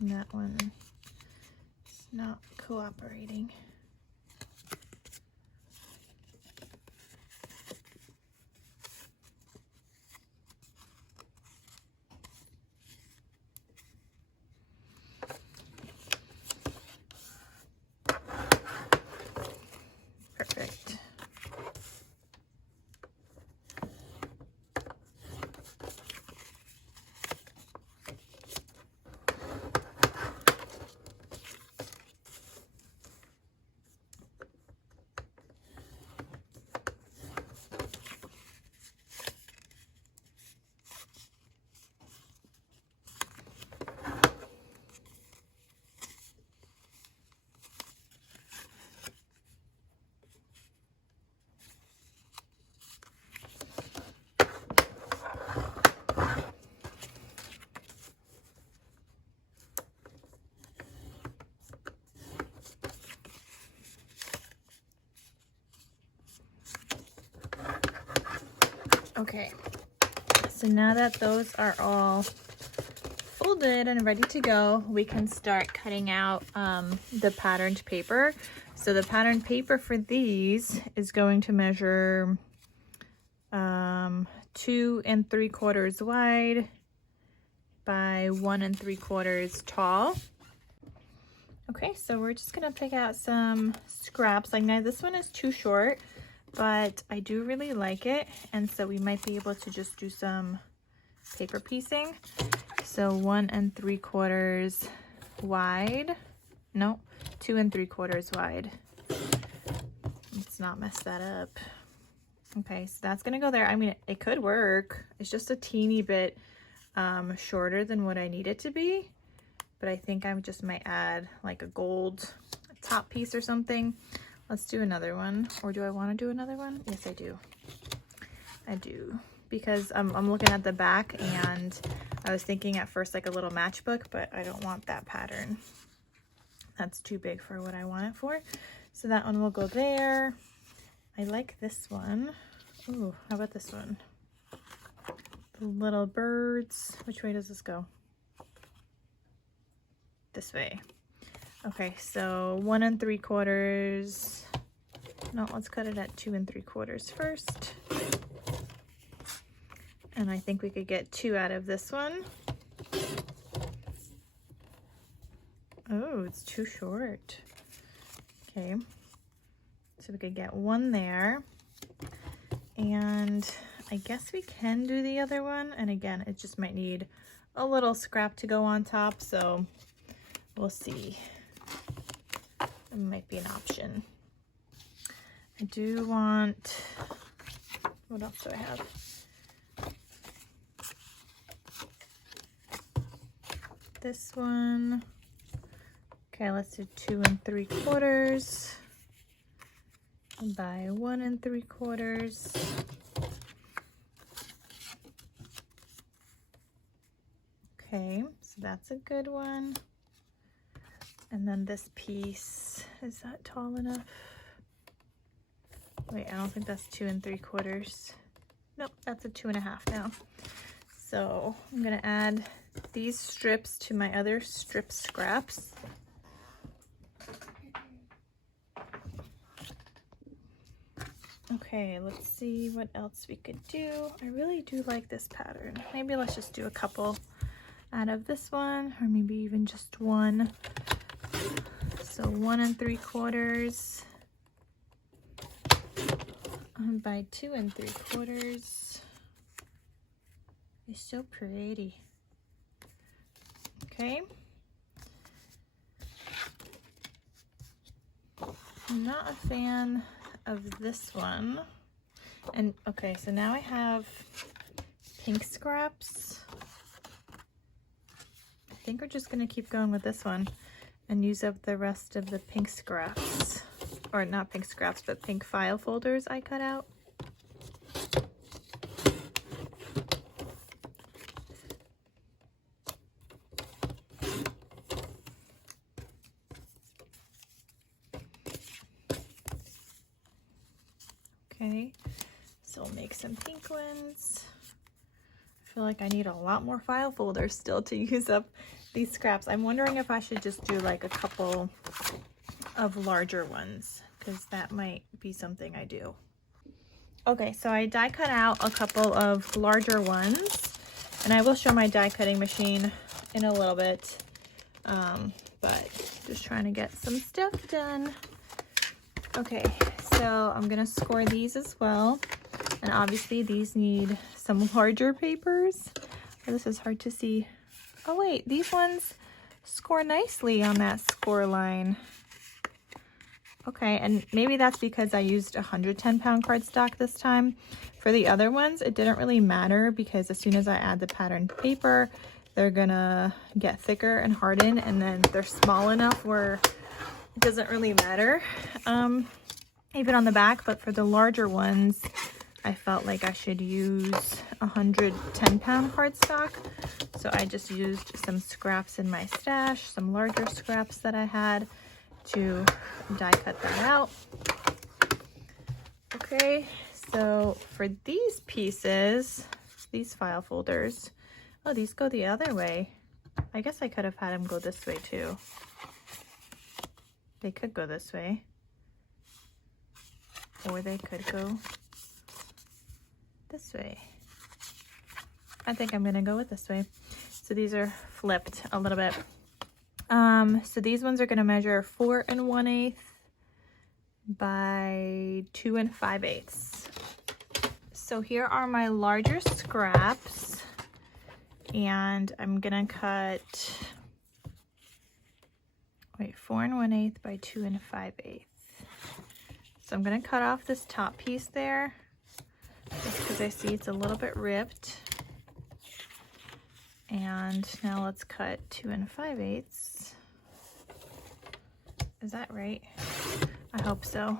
And that one is not cooperating. Perfect. Okay, so now that those are all folded and ready to go, we can start cutting out the patterned paper. So the patterned paper for these is going to measure 2 3/4 wide by 1 3/4 tall. Okay, so we're just gonna pick out some scraps. Like now this one is too short, but I do really like it, and so we might be able to just do some paper piecing. So 1 3/4 wide. No, 2 3/4 wide. Let's not mess that up. Okay, so that's gonna go there. I mean, it could work. It's just a teeny bit shorter than what I need it to be, but I think I just might add like a gold top piece or something. Let's do another one. Or do I want to do another one? Yes, I do. I do, because I'm looking at the back, and I was thinking at first like a little matchbook, but I don't want that pattern. That's too big for what I want it for. So that one will go there. I like this one. Ooh, how about this one? The little birds. Which way does this go? This way. Okay, so 1 3/4. No, let's cut it at 2 3/4 first. And I think we could get 2 out of this one. Oh, it's too short. Okay, so we could get 1 there. And I guess we can do the other one. And again, it just might need a little scrap to go on top, so we'll see. It might be an option. I do want, what else do I have? This one. Okay, let's do 2 3/4 by 1 3/4. Okay, so that's a good one. And then this piece, is that tall enough? Wait, I don't think that's 2 3/4. Nope, that's a 2.5 now. So I'm gonna add these strips to my other strip scraps. Okay, let's see what else we could do. I really do like this pattern. Maybe let's just do a couple out of this one, or maybe even just one. So 1 3/4 by 2 3/4. It's so pretty. Okay. I'm not a fan of this one. And okay, so now I have pink scraps. I think we're just gonna keep going with this one and use up the rest of the pink scraps. Or not pink scraps, but pink file folders I cut out. Okay, so we'll make some pink ones. I feel like I need a lot more file folders still to use up these scraps. I'm wondering if I should just do like a couple of larger ones, because that might be something I do. Okay, so I die cut out a couple of larger ones, and I will show my die cutting machine in a little bit, but just trying to get some stuff done. Okay, so I'm gonna score these as well, and obviously these need some larger papers. Oh, this is hard to see. Oh wait, these ones score nicely on that score line. Okay, and maybe that's because I used 110-pound cardstock this time. For the other ones, it didn't really matter, because as soon as I add the patterned paper, they're gonna get thicker and harden, and then they're small enough where it doesn't really matter, even on the back. But for the larger ones, I felt like I should use 110-pound cardstock. So I just used some scraps in my stash, some larger scraps that I had, to die cut that out. Okay, so for these pieces, these file folders, oh, these go the other way. I guess I could have had them go this way too. They could go this way, or they could go this way. I think I'm gonna go with this way. So these are flipped a little bit. So these ones are going to measure 4 1/8 by 2 5/8. So here are my larger scraps, and I'm going to cut, 4 1/8 by 2 5/8. So I'm going to cut off this top piece there, just because I see it's a little bit ripped. And now let's cut 2 5/8. Is that right? I hope so.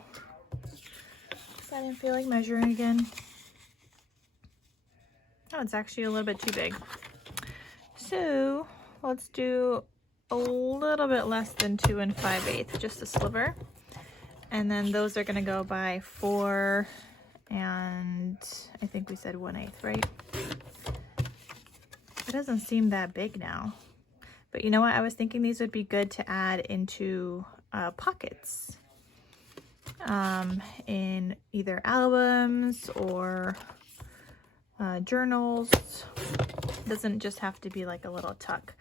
I didn't feel like measuring again. Oh, it's actually a little bit too big. So let's do a little bit less than 2 5/8, just a sliver. And then those are gonna go by 4 and I think we said 1/8, right? It doesn't seem that big now. But you know what? I was thinking these would be good to add into pockets. In either albums or journals. Doesn't just have to be like a little tuck.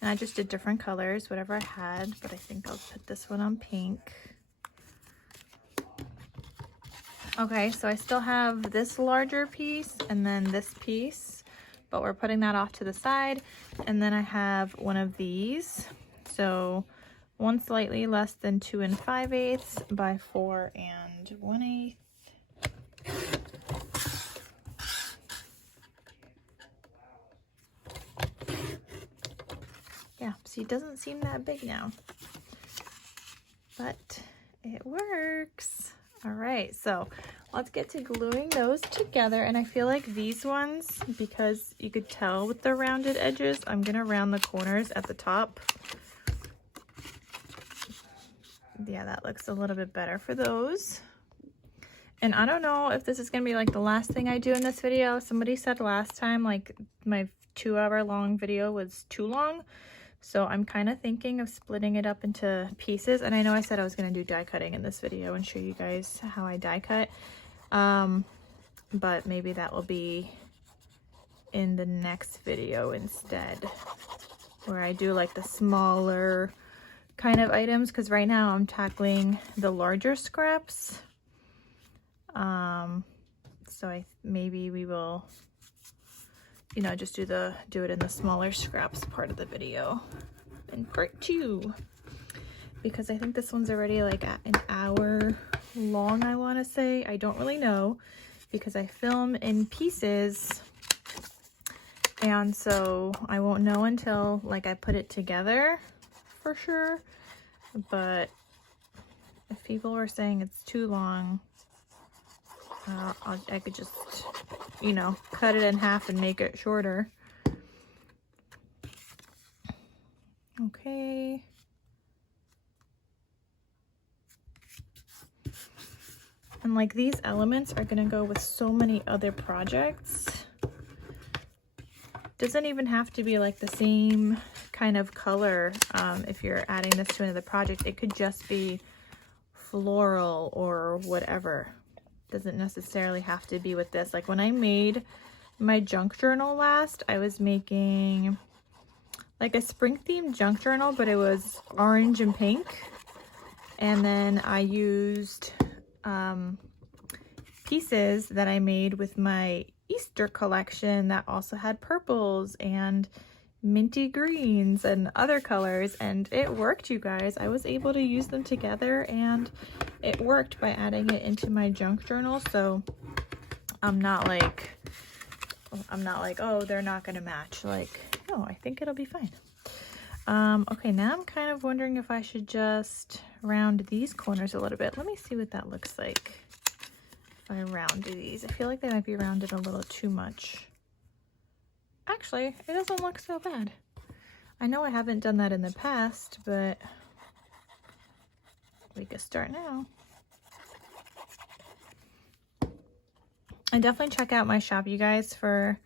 And I just did different colors, whatever I had, but I think I'll put this one on pink. Okay, so I still have this larger piece and then this piece, but we're putting that off to the side. And then I have one of these. So one slightly less than 2 5/8 by 4 1/8. Yeah, see, it doesn't seem that big now, but it works. All right, so let's get to gluing those together. And I feel like these ones, because you could tell with the rounded edges, I'm gonna round the corners at the top. Yeah, that looks a little bit better for those. And I don't know if this is gonna be like the last thing I do in this video. Somebody said last time like my 2-hour-long video was too long. So I'm kind of thinking of splitting it up into pieces. And I know I said I was going to do die cutting in this video and show you guys how I die cut. But maybe that will be in the next video instead, where I do like the smaller kind of items, because right now I'm tackling the larger scraps. So maybe we will, you know, just do it in the smaller scraps part of the video in part 2, because I think this one's already like an hour long, I want to say. I don't really know, because I film in pieces, and so I won't know until like I put it together for sure. But if people are saying it's too long, I could just, you know, cut it in half and make it shorter. Okay. And like these elements are gonna go with so many other projects. Doesn't even have to be like the same kind of color. If you're adding this to another project, it could just be floral or whatever. Doesn't necessarily have to be with this. Like when I made my junk journal last, I was making like a spring themed junk journal, but it was orange and pink. And then I used pieces that I made with my Easter collection that also had purples and minty greens and other colors, and it worked, you guys. I was able to use them together and it worked by adding it into my junk journal. So I'm not like, oh, they're not gonna match. Like, no, I think it'll be fine. Okay, now I'm kind of wondering if I should just round these corners a little bit. Let me see what that looks like if I round these. I feel like they might be rounded a little too much. Actually, it doesn't look so bad. I know I haven't done that in the past, but we can start now. And definitely check out my shop, you guys, for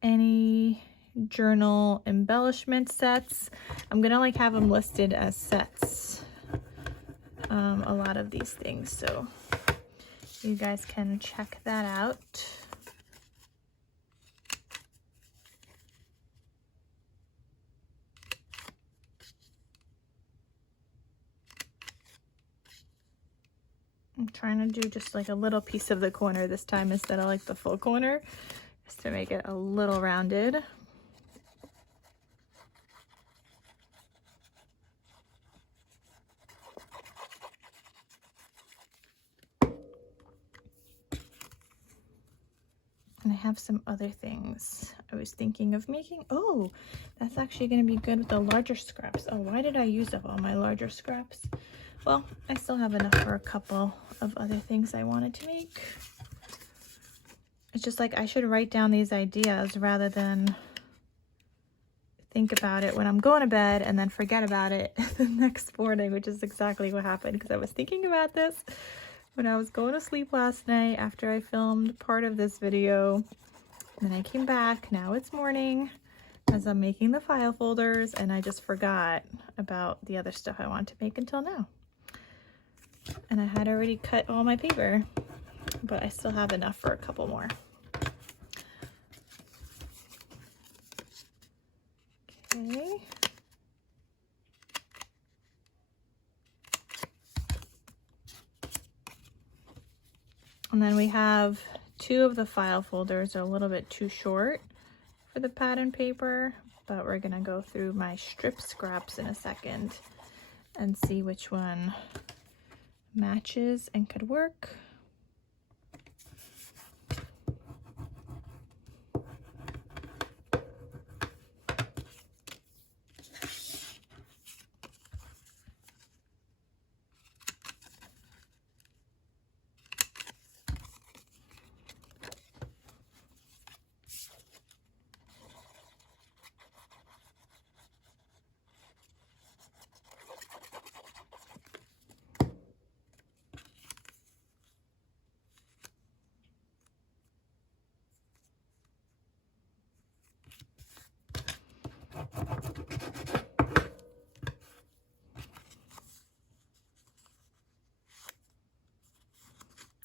any journal embellishment sets. I'm gonna like have them listed as sets, a lot of these things, so you guys can check that out. I'm trying to do just like a little piece of the corner this time instead of like the full corner, just to make it a little rounded. And I have some other things I was thinking of making. Oh, that's actually going to be good with the larger scraps. Oh, why did I use up all my larger scraps? Well, I still have enough for a couple of other things I wanted to make. It's just like I should write down these ideas rather than think about it when I'm going to bed and then forget about it the next morning, which is exactly what happened, because I was thinking about this when I was going to sleep last night after I filmed part of this video. And then I came back, now it's morning, as I'm making the file folders, and I just forgot about the other stuff I wanted to make until now. And I had already cut all my paper, but I still have enough for a couple more. Okay. And then we have two of the file folders are a little bit too short for the pattern paper, but we're gonna go through my strip scraps in a second and see which one matches and could work.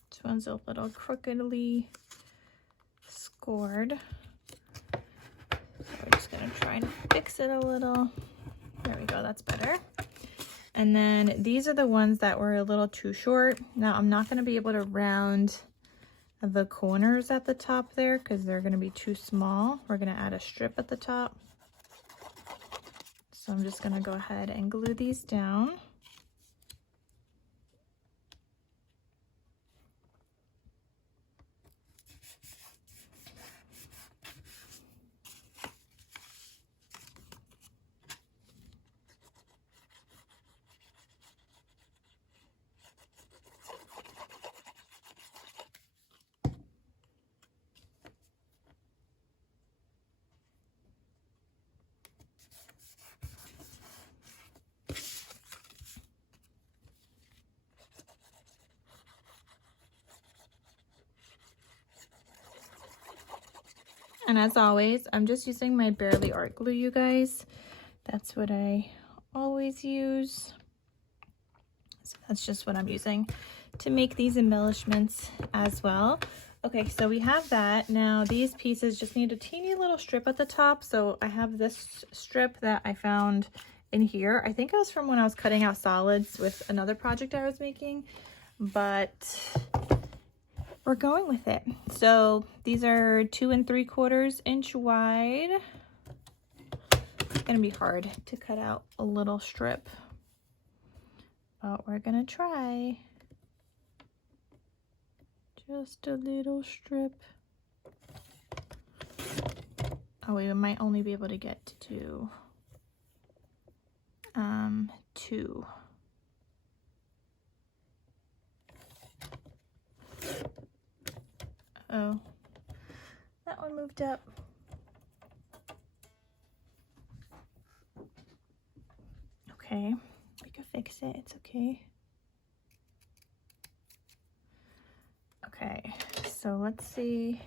This one's a little crookedly scored. So we're just gonna try and fix it a little. There we go, that's better. And then these are the ones that were a little too short. Now I'm not gonna be able to round the corners at the top there because they're gonna be too small. We're gonna add a strip at the top. So I'm just gonna go ahead and glue these down. And as always, I'm just using my Barely Art glue, you guys. That's what I always use. So that's just what I'm using to make these embellishments as well. Okay, so we have that. Now these pieces just need a teeny little strip at the top. So I have this strip that I found in here. I think it was from when I was cutting out solids with another project I was making, but we're going with it. So these are 2 3/4 inch wide. It's gonna be hard to cut out a little strip, but we're gonna try. Just a little strip. Oh, we might only be able to get to 2. Oh, that one moved up. Okay, we can fix it, it's okay. Okay, so let's see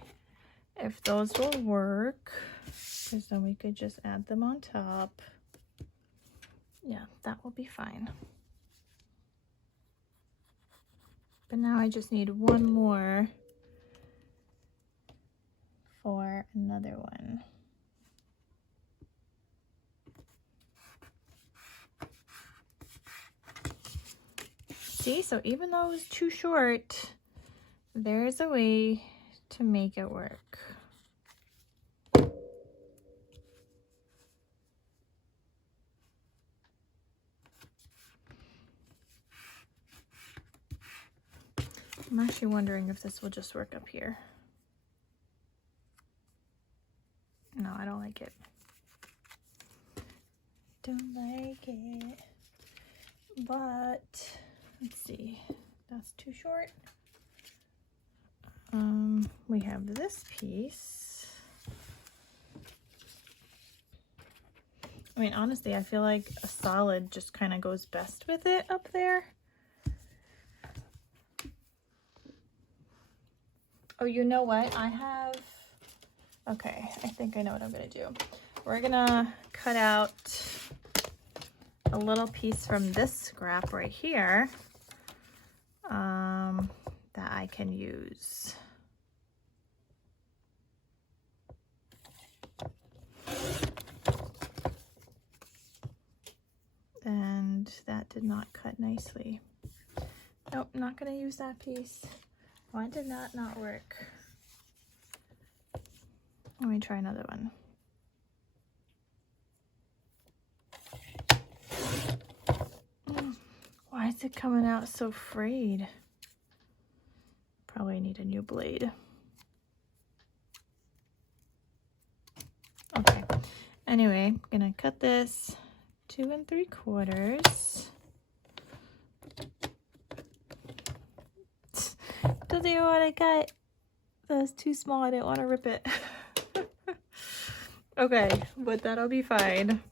if those will work, because then we could just add them on top. Yeah, that will be fine. But now I just need one more for another one. See, so even though it was too short, there's a way to make it work. I'm actually wondering if this will just work up here. No, I don't like it. Don't like it. But let's see, that's too short. We have this piece. I mean, honestly, I feel like a solid just kind of goes best with it up there. Oh, you know what? Okay, I think I know what I'm gonna do. We're gonna cut out a little piece from this scrap right here that I can use. And that did not cut nicely. Nope, not gonna use that piece. Why did that not work? Let me try another one. Why is it coming out so frayed? Probably need a new blade. Okay, anyway, I'm gonna cut this 2 3/4. Doesn't even want to cut. That was too small, I didn't want to rip it. Okay, but that'll be fine.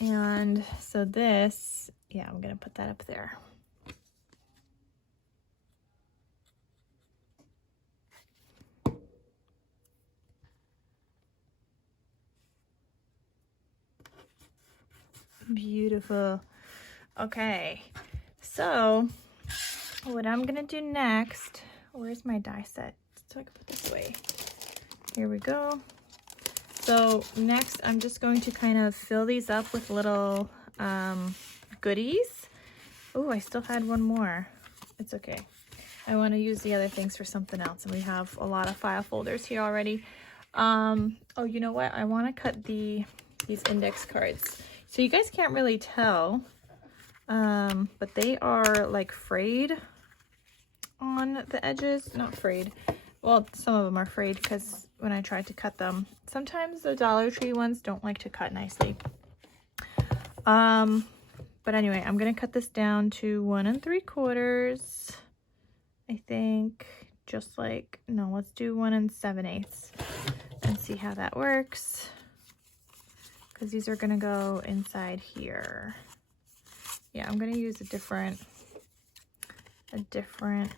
And so this, yeah, I'm gonna put that up there. Beautiful. Okay, so what I'm gonna do next, where's my die set so I can put this away? Here we go. So next I'm just going to kind of fill these up with little goodies. Oh, I still had one more. It's okay. I want to use the other things for something else, and we have a lot of file folders here already. Oh, you know what? I want to cut these index cards. So you guys can't really tell, but they are like frayed on the edges. Not frayed. Well, some of them are frayed because when I tried to cut them, sometimes the Dollar Tree ones don't like to cut nicely. But anyway, I'm gonna cut this down to 1 3/4. I think, just like, no, let's do 1 7/8 and see how that works. Because these are gonna go inside here. Yeah, I'm gonna use a different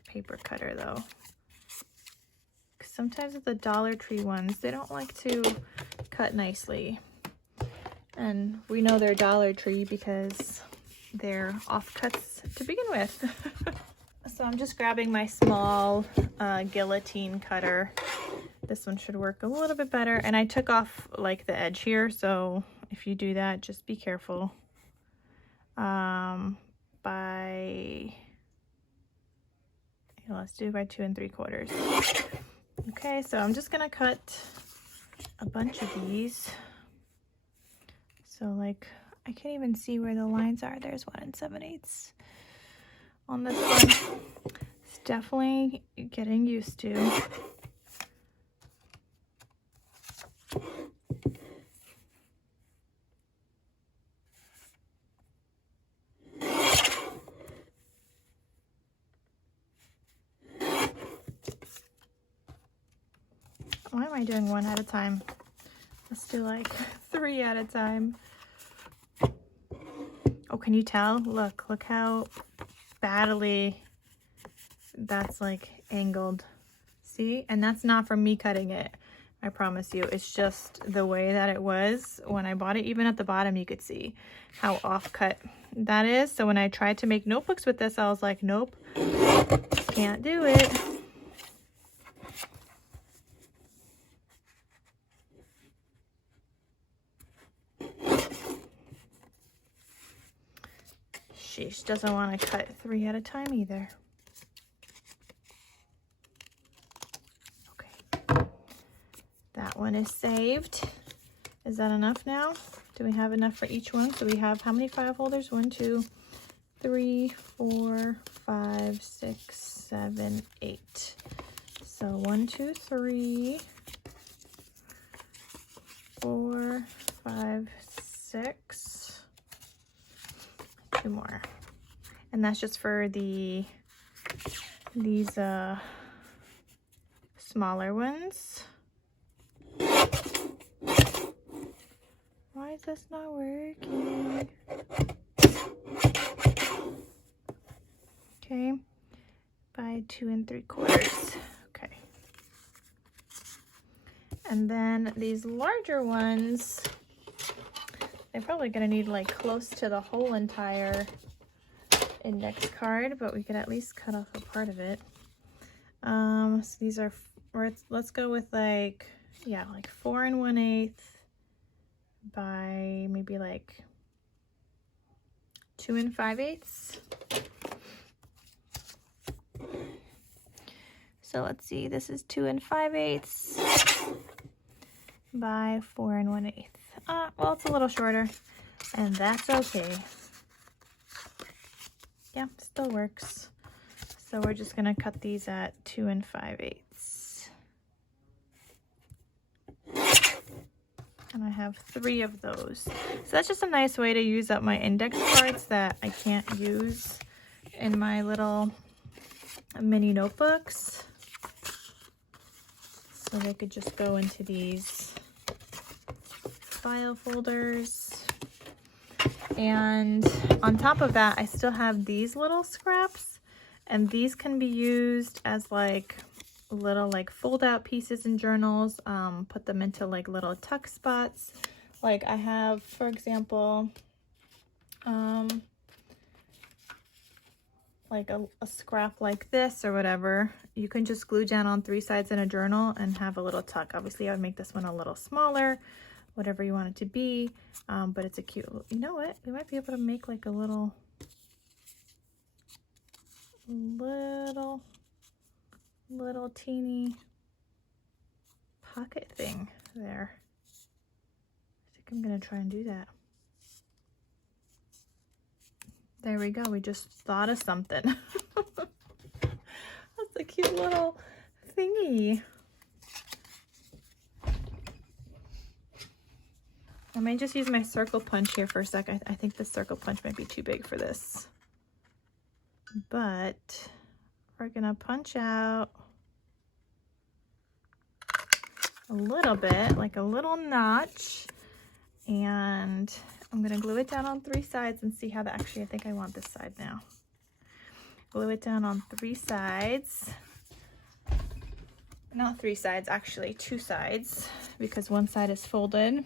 paper cutter though. Sometimes with the Dollar Tree ones, they don't like to cut nicely. And we know they're Dollar Tree because they're offcuts to begin with. So I'm just grabbing my small guillotine cutter. This one should work a little bit better. And I took off like the edge here, so if you do that, just be careful. Let's do by 2 3/4. Okay, so I'm just gonna cut a bunch of these. So like, I can't even see where the lines are. There's 1 7/8 on this one. It's definitely getting used to. Why am I doing 1 at a time? Let's do like 3 at a time. Oh, can you tell? Look how badly that's like angled. See? And that's not from me cutting it. I promise you. It's just the way that it was when I bought it. Even at the bottom, you could see how off cut that is. So when I tried to make notebooks with this, I was like, nope, can't do it. She doesn't want to cut 3 at a time either. Okay. That one is saved. Is that enough now? Do we have enough for each one? So we have how many file folders? 1, 2, 3, 4, 5, 6, 7, 8. So 1, 2, 3, 4, 5, 6. 2 more. And that's just for these smaller ones. Why is this not working? Okay, by 2 3/4. Okay. And then these larger ones, they're probably gonna need like close to the whole entire index card, but we could at least cut off a part of it. So these are, let's go with like, yeah, like 4 1/8 by maybe like 2 5/8. So let's see, this is 2 5/8 by 4 1/8. Well, it's a little shorter, and that's okay. Yeah, still works. So we're just gonna cut these at 2 5/8. And I have 3 of those. So that's just a nice way to use up my index cards that I can't use in my little mini notebooks. So they could just go into these file folders. And on top of that, I still have these little scraps, and these can be used as like little like fold out pieces in journals. Put them into like little tuck spots. Like I have, for example, like a scrap like this or whatever. You can just glue down on 3 sides in a journal and have a little tuck. Obviously I would make this one a little smaller, whatever you want it to be, but it's a cute, you know what, we might be able to make like a little teeny pocket thing there. I think I'm gonna try and do that. There we go, we just thought of something. That's a cute little thingy. I might just use my circle punch here for a sec. I think the circle punch might be too big for this. But we're gonna punch out a little bit, like a little notch, and I'm gonna glue it down on 3 sides and see how that, actually I think I want this side now. Glue it down on 3 sides. Not 3 sides, actually 2 sides, because one side is folded.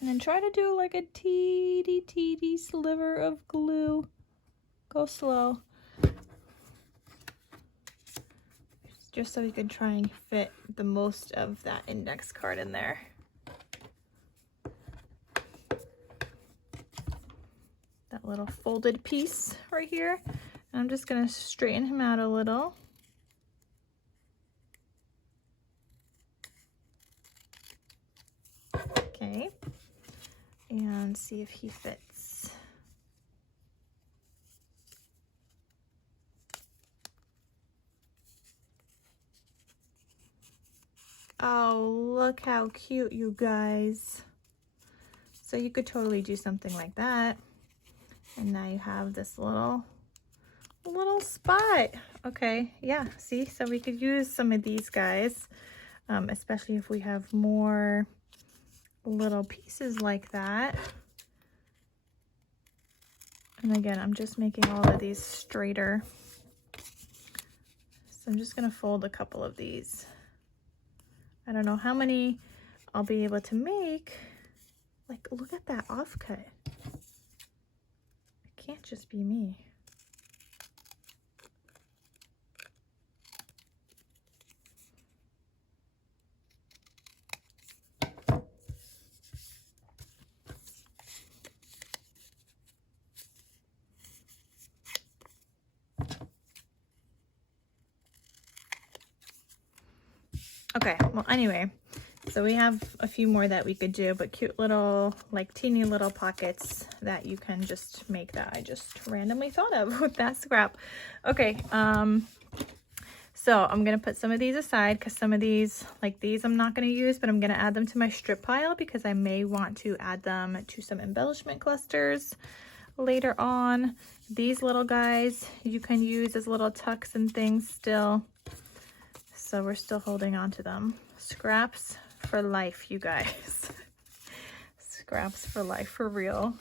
And then try to do like a teeny sliver of glue. Go slow. Just so we can try and fit the most of that index card in there. That little folded piece right here. And I'm just gonna straighten him out a little. Okay. And see if he fits. Oh, look how cute, you guys. So you could totally do something like that. And now you have this little spot. Okay, yeah, see, so we could use some of these guys, especially if we have more little pieces like that. And again, I'm just making all of these straighter. So I'm just gonna fold a couple of these. I don't know how many I'll be able to make. Like, look at that offcut. It can't just be me. Okay, well anyway, so we have a few more that we could do, but cute little, like teeny little pockets that you can just make that I just randomly thought of with that scrap. Okay, so I'm gonna put some of these aside because some of these, like these, I'm not gonna use, but I'm gonna add them to my strip pile because I may want to add them to some embellishment clusters later on. These little guys you can use as little tucks and things still. So we're still holding on to them. Scraps for life, you guys. Scraps for life, for real.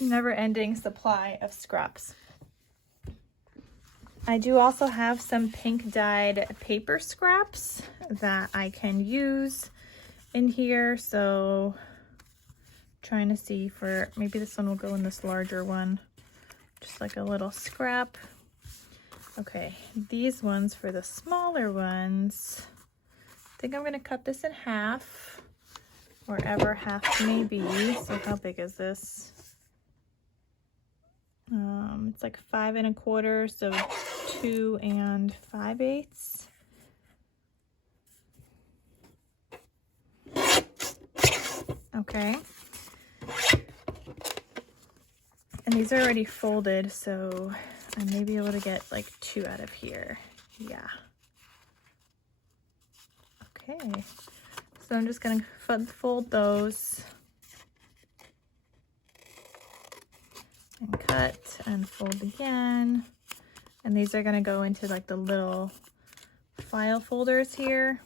Never-ending supply of scraps. I do also have some pink dyed paper scraps that I can use in here. So trying to see for, maybe this one will go in this larger one. Just like a little scrap. Okay, these ones for the smaller ones, I think I'm going to cut this in half, wherever half may be. So how big is this? It's like 5 1/4, so 2 5/8. Okay. And these are already folded, so I may be able to get like 2 out of here. Yeah. Okay. So I'm just going to fold those and cut and fold again. And these are going to go into like the little file folders here.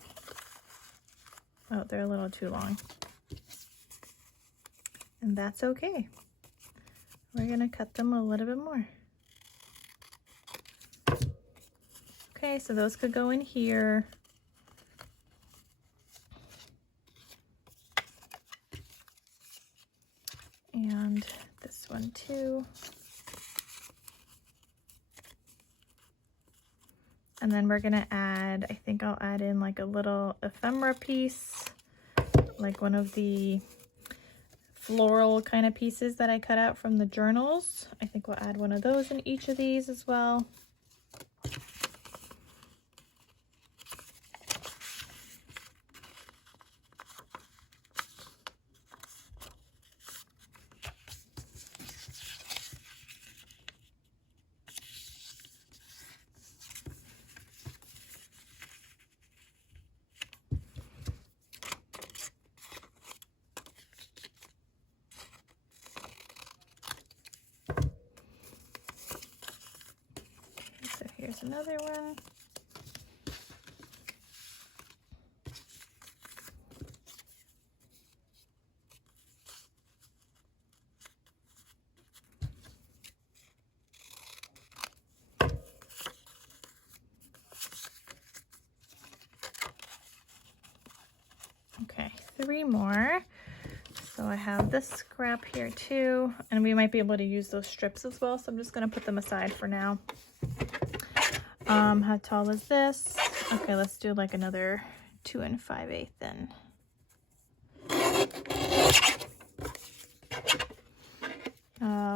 Oh, they're a little too long. And that's okay. We're going to cut them a little bit more. Okay, so those could go in here. And this one too. And then we're gonna add, I think I'll add in like a little ephemera piece, like one of the floral kind of pieces that I cut out from the journals. I think we'll add one of those in each of these as well. Here's another one. Okay, 3 more. So I have this scrap here too, and we might be able to use those strips as well, so I'm just going to put them aside for now. How tall is this? Okay, let's do like another 2 5/8 then.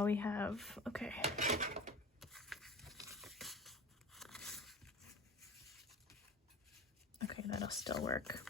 We have, okay. Okay, that'll still work.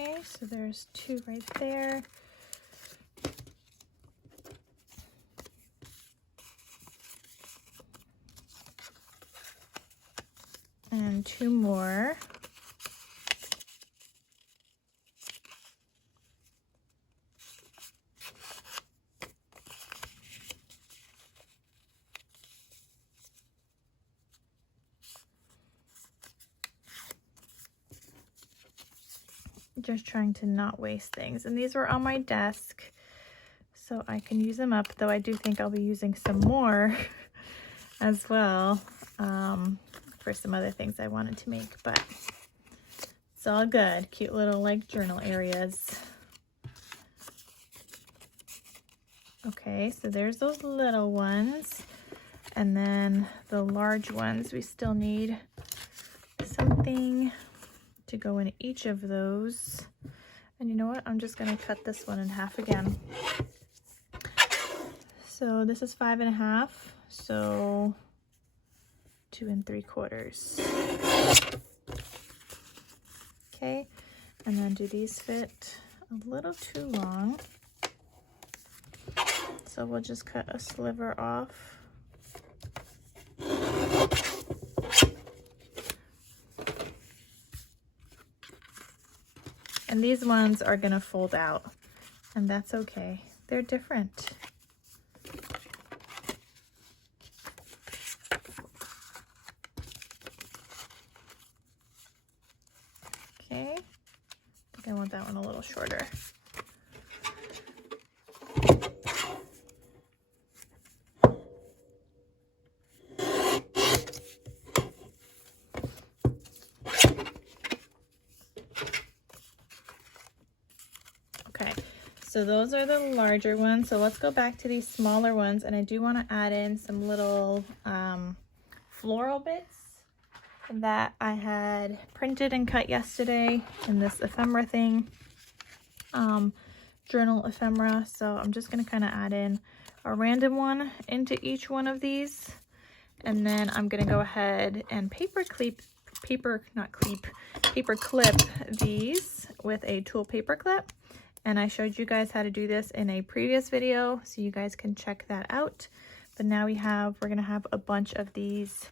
Okay, so there's 2 right there. And 2 more. Just trying to not waste things, and these were on my desk so I can use them up, though I do think I'll be using some more as well for some other things I wanted to make, but It's all good. Cute little like journal areas. Okay, so there's those little ones. And then the large ones, we still need something to go in each of those. And you know what? I'm just gonna cut this one in half again. So this is 5 1/2, so 2 3/4. Okay, and then do these fit a little too long? So we'll just cut a sliver off. And these ones are gonna fold out, and that's okay. They're different. Okay, I think I want that one a little shorter. Okay, so those are the larger ones. So let's go back to these smaller ones, and I do want to add in some little floral bits that I had printed and cut yesterday in this ephemera thing, journal ephemera. So I'm just going to kind of add in a random one into each one of these, and then I'm going to go ahead and paper clip these with a tool paper clip. And I showed you guys how to do this in a previous video, so you guys can check that out. But now we're gonna have a bunch of these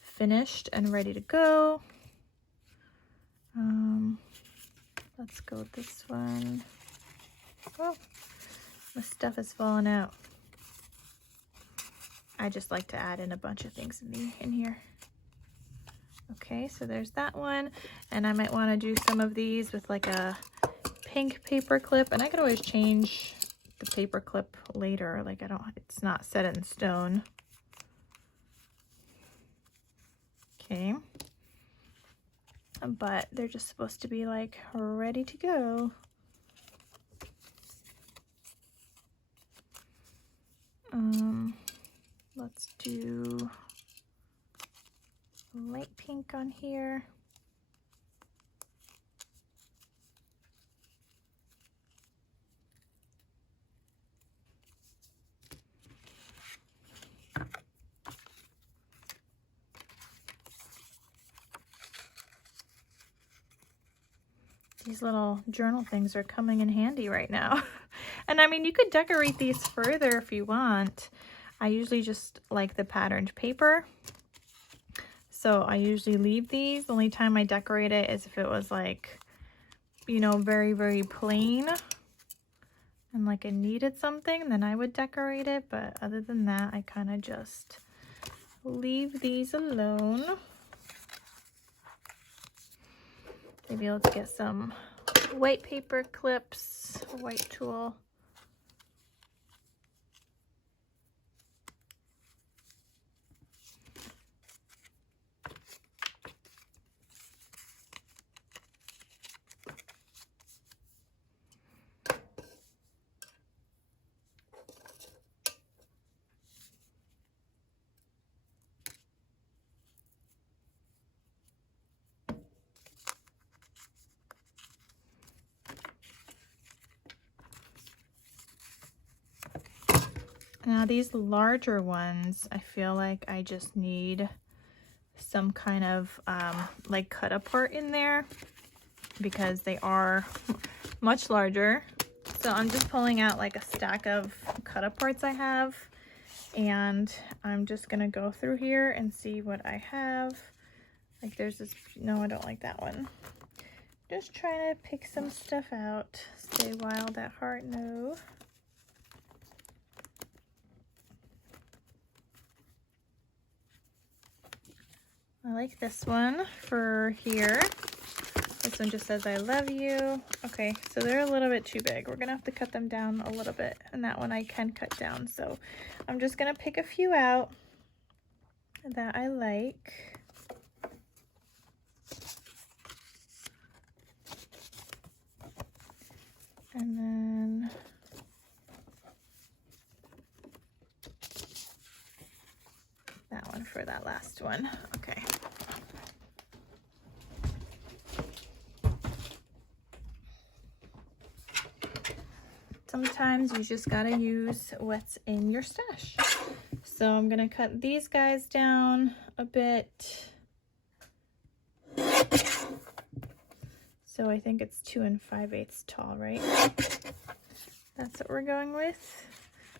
finished and ready to go. Let's go with this one. Oh, my stuff is falling out. I just like to add in a bunch of things in here. Okay, so there's that one. And I might want to do some of these with like a pink paper clip, and I could always change the paper clip later. Like it's not set in stone. Okay, but they're just supposed to be like ready to go. Let's do light pink on here. These little journal things are coming in handy right now. And I mean, you could decorate these further if you want. I usually just like the patterned paper. So I usually leave these. The only time I decorate it is if it was like, you know, very, very plain and like it needed something, then I would decorate it. But other than that, I kind of just leave these alone. Maybe let's get some white paper clips, a white tool. Now these larger ones, I feel like I just need some kind of like cut apart in there because they are much larger. So I'm just pulling out like a stack of cut aparts I have, and I'm just gonna go through here and see what I have. Like there's this, no, I don't like that one. Just trying to pick some stuff out. Stay wild at heart, no. I like this one for here. This one just says, I love you. Okay, so they're a little bit too big. We're gonna have to cut them down a little bit, and that one I can cut down. So I'm just gonna pick a few out that I like. And then that one for that last one. Okay. Sometimes you just gotta use what's in your stash. So I'm gonna cut these guys down a bit. So I think it's 2 5/8 tall, right? That's what we're going with.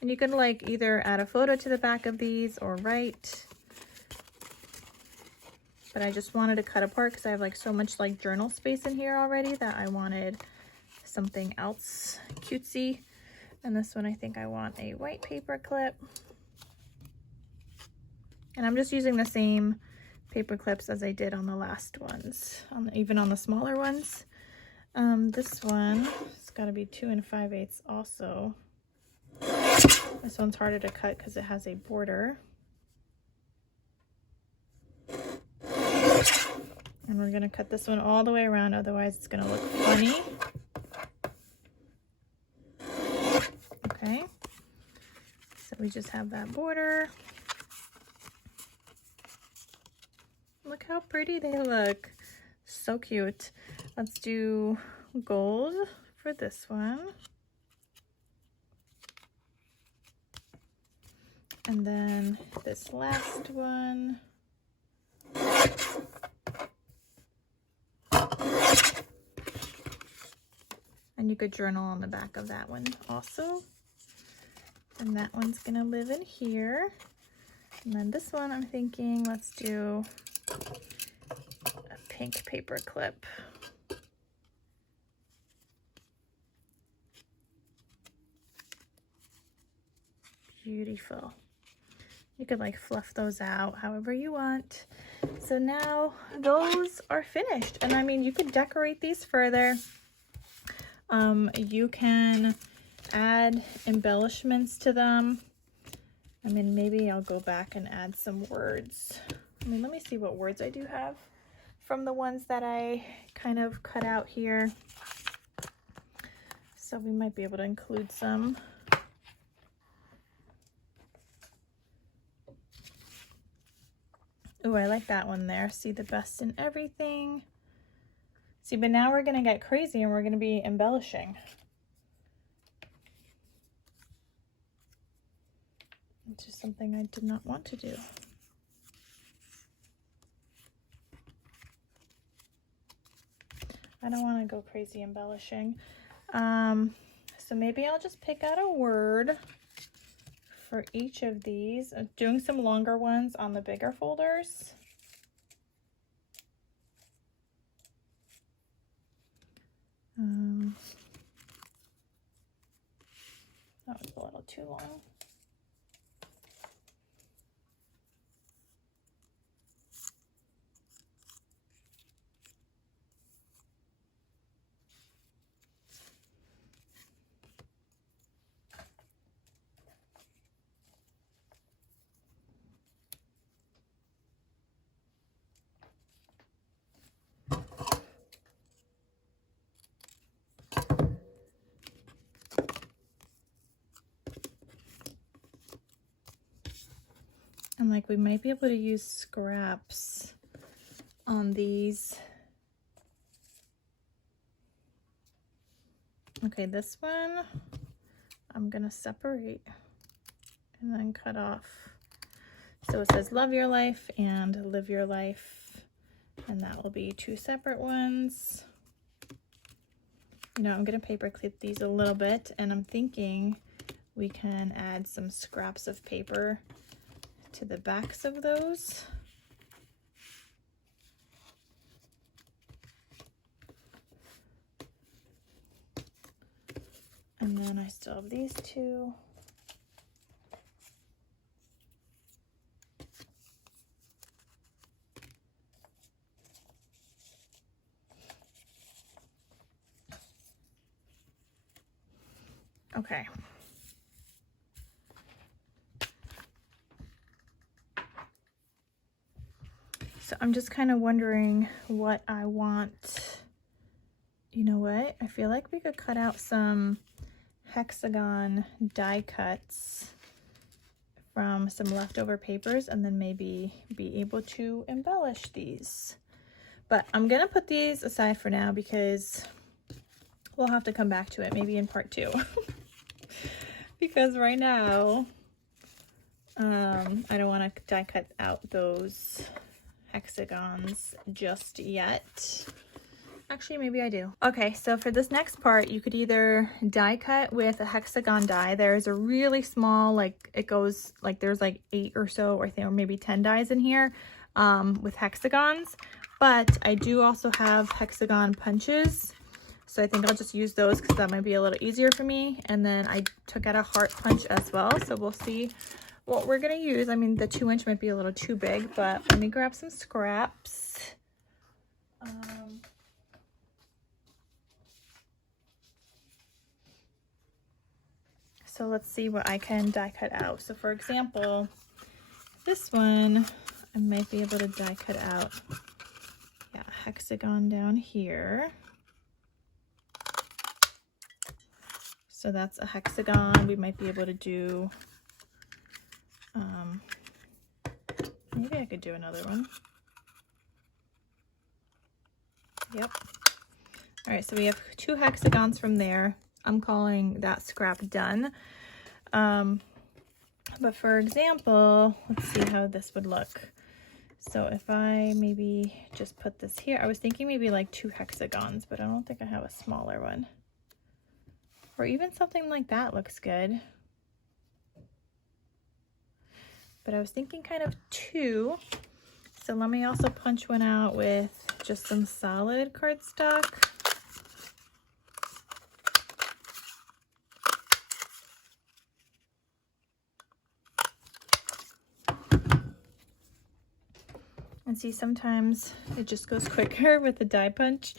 And you can like either add a photo to the back of these or write. But I just wanted to cut apart because I have like so much like journal space in here already that I wanted something else cutesy. And this one I think I want a white paper clip. And I'm just using the same paper clips as I did on the last ones, even on the smaller ones. This one, it's got to be 2 5/8 also. This one's harder to cut because it has a border. And we're going to cut this one all the way around, otherwise it's going to look funny. Okay, so we just have that border. Look how pretty they look. So cute. Let's do gold for this one. And then this last one. And you could journal on the back of that one also. And that one's gonna live in here. And then this one, I'm thinking, let's do a pink paper clip. Beautiful. You could like fluff those out however you want. So now those are finished. And I mean, you could decorate these further. You can add embellishments to them. I mean, maybe I'll go back and add some words. I mean, let me see what words I do have from the ones that I kind of cut out here. So we might be able to include some. Ooh, I like that one there. See the best in everything. See, but now we're going to get crazy and we're going to be embellishing. It's just something I did not want to do. I don't want to go crazy embellishing. So maybe I'll just pick out a word for each of these. I'm doing some longer ones on the bigger folders. That was a little too long. And like we might be able to use scraps on these. Okay, this one I'm gonna separate and then cut off. So it says love your life and live your life, and that will be 2 separate ones. You know, I'm gonna paper clip these a little bit, and I'm thinking we can add some scraps of paper to the backs of those. And then I still have these 2. Okay. So I'm just kind of wondering what I want you know what? I feel like we could cut out some hexagon die cuts from some leftover papers and then maybe be able to embellish these. But I'm gonna put these aside for now because we'll have to come back to it maybe in part 2. Because right now, I don't want to die cut out those hexagons just yet. Actually, maybe I do. Okay, so for this next part, you could either die cut with a hexagon die. There's a really small, like it goes, like there's like 8 or so, or I think, or maybe 10 dies in here with hexagons. But I do also have hexagon punches. So I think I'll just use those because that might be a little easier for me. And then I took out a heart punch as well. So we'll see what we're going to use. I mean, the 2-inch might be a little too big, but let me grab some scraps. So let's see what I can die cut out. So for example, this one, I might be able to die cut out, yeah, a hexagon down here. So that's a hexagon. We might be able to do, maybe I could do another one. Yep. All right, so we have 2 hexagons from there. I'm calling that scrap done. But for example, let's see how this would look. So if I maybe just put this here, I was thinking maybe like 2 hexagons, but I don't think I have a smaller one. Or even something like that looks good. But I was thinking kind of 2. So let me also punch one out with just some solid cardstock. And see, sometimes it just goes quicker with the die punch.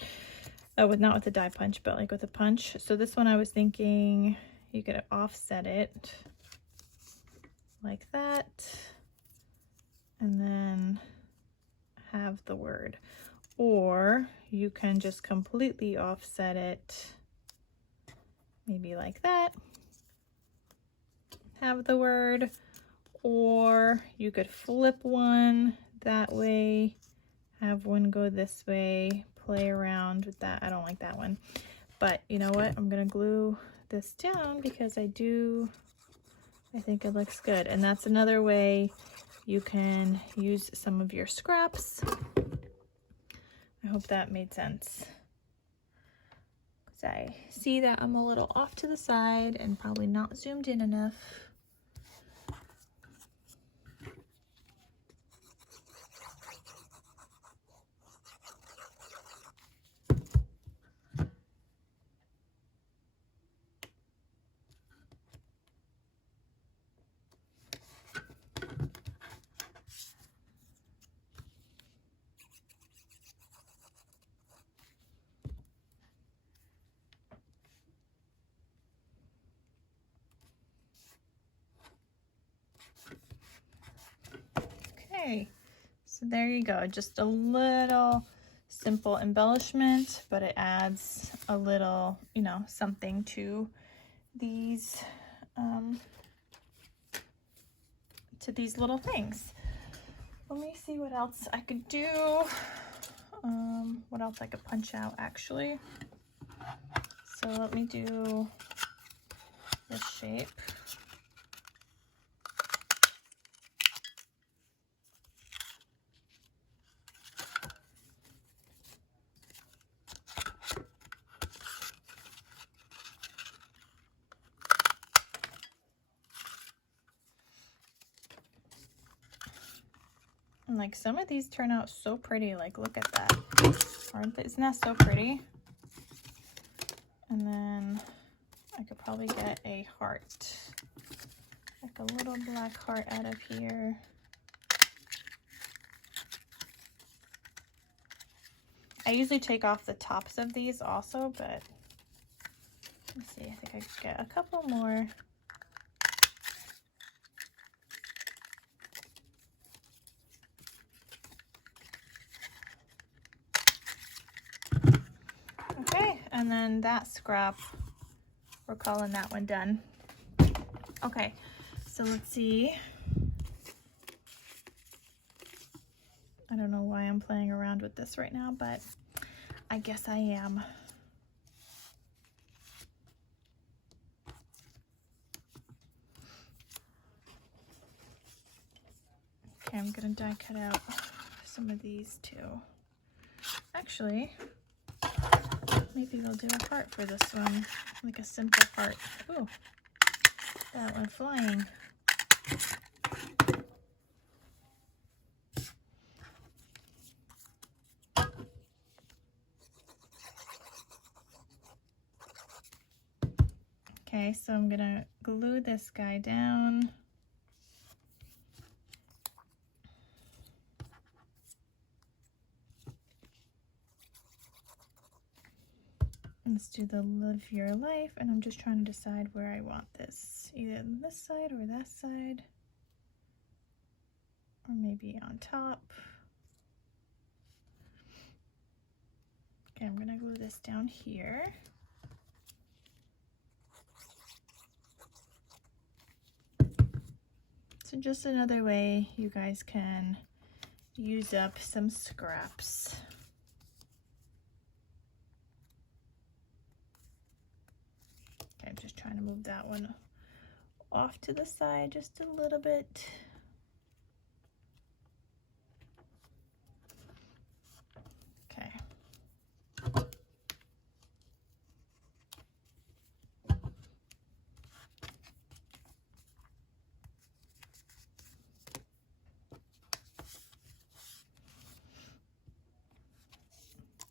Not with the die punch, but like with a punch. So this one I was thinking you could offset it like that. And then have the word. Or you can just completely offset it. Maybe like that. Have the word. Or you could flip one that way, have one go this way, play around with that. I don't like that one, but you know what, I'm gonna glue this down because I think it looks good. And that's another way you can use some of your scraps. I hope that made sense, because I see that I'm a little off to the side and probably not zoomed in enough. Okay, so there you go. Just a little simple embellishment, but it adds a little, you know, something to these little things. Let me see what else I could do. What else I could punch out actually. So let me do this shape. And like some of these turn out so pretty, like look at that. Isn't that so pretty? And then I could probably get a heart, like a little black heart out of here. I usually take off the tops of these also, but let's see, I think I could get a couple more. then that scrap, we're calling that one done. Okay, so let's see. I don't know why I'm playing around with this right now, but I guess I am. Okay, I'm gonna die cut out some of these too. Actually, maybe we'll do a heart for this one, like a simple heart. Ooh, that went flying. Okay, so I'm gonna glue this guy down. Let's do the live your life, and I'm just trying to decide where I want this, either this side or that side, or maybe on top. Okay, I'm gonna glue this down here. So just another way you guys can use up some scraps. Okay, I'm just trying to move that one off to the side just a little bit. Okay.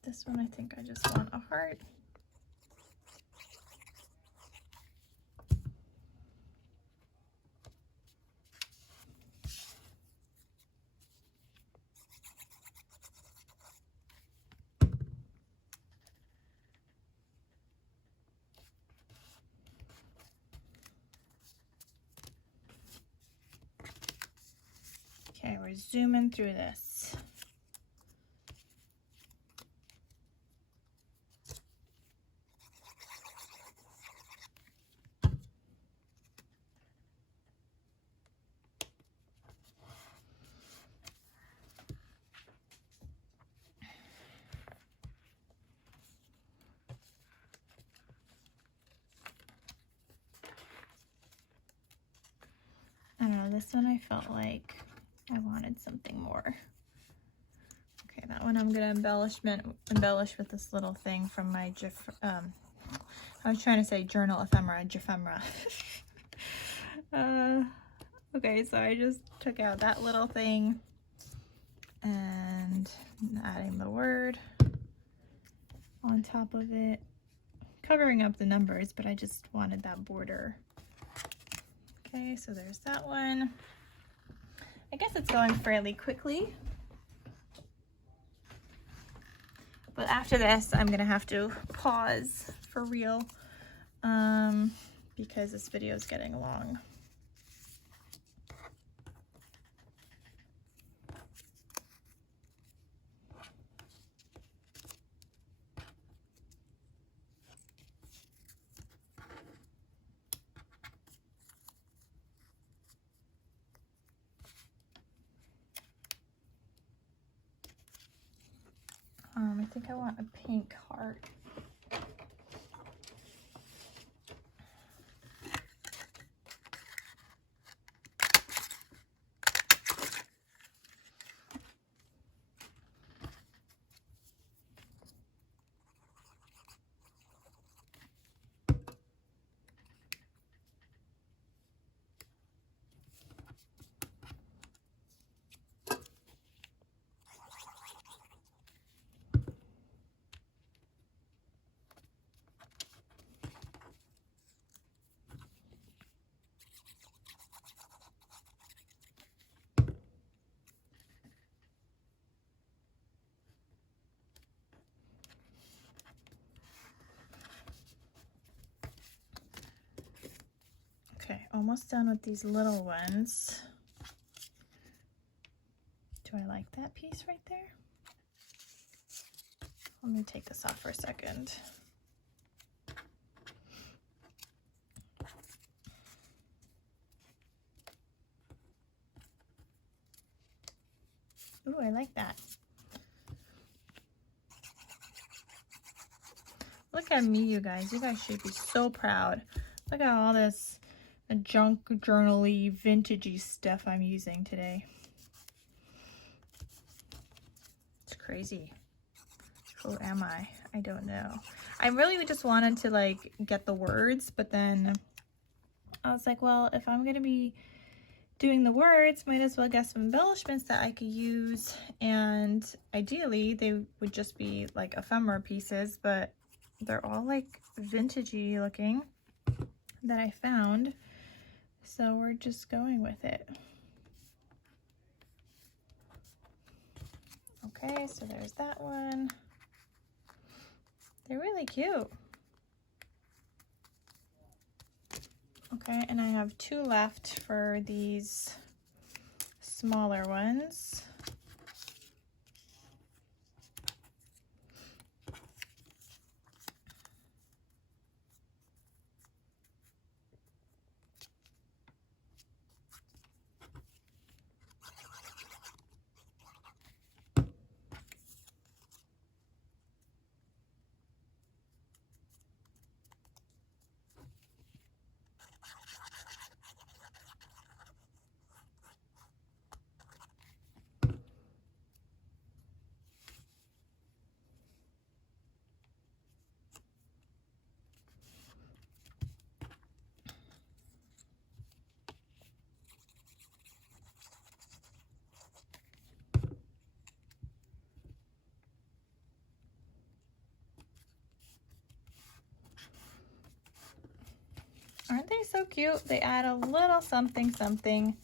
This one, I think I just want a heart. Okay, we're zooming through this. I don't know, this one I felt like I wanted something more. Okay, that one I'm gonna embellish with this little thing from my I was trying to say journal ephemera, Ephemera. Okay, so I just took out that little thing and adding the word on top of it, covering up the numbers, but I just wanted that border. Okay, so there's that one. I guess it's going fairly quickly. But after this, I'm gonna have to pause for real because this video is getting long. I think I want a pink heart. Okay, almost done with these little ones. Do I like that piece right there? Let me take this off for a second. Ooh, I like that. Look at me, you guys. You guys should be so proud. Look at all this junk journal-y, vintagey stuff I'm using today. It's crazy. Who am I? I don't know. I really just wanted to like get the words, but then I was like, well, if I'm gonna be doing the words, might as well get some embellishments that I could use, and ideally they would just be like ephemera pieces, but they're all like vintagey looking that I found, so we're just going with it. Okay, so there's that one. They're really cute. Okay, and I have 2 left for these smaller ones. Aren't they so cute? They add a little something something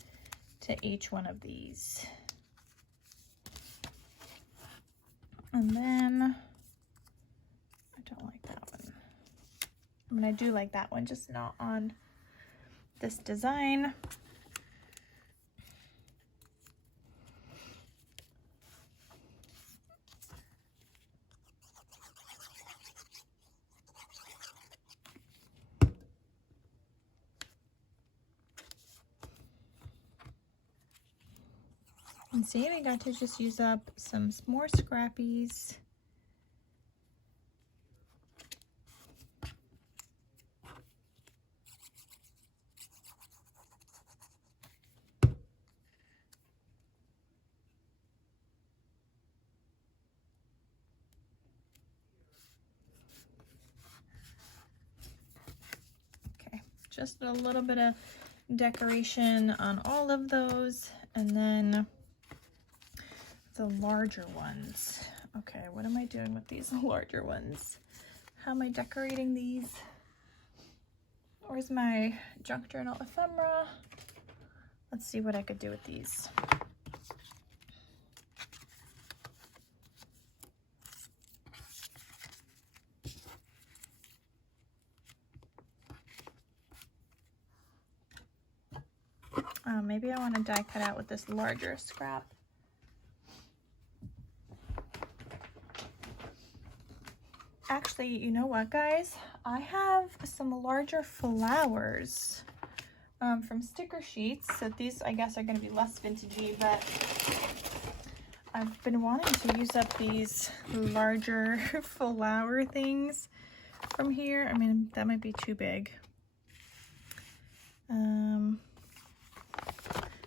to each one of these. And then, I don't like that one. I mean, I do like that one, just not on this design. And see, we got to just use up some more scrappies. Okay, just a little bit of decoration on all of those, and then the larger ones. Okay, what am I doing with these larger ones? How am I decorating these? Where's my junk journal ephemera? Let's see what I could do with these. Maybe I want to die cut out with this larger scrap. Actually, you know what, guys? I have some larger flowers from sticker sheets. So these, I guess, are going to be less vintagey, but I've been wanting to use up these larger flower things from here. I mean, that might be too big.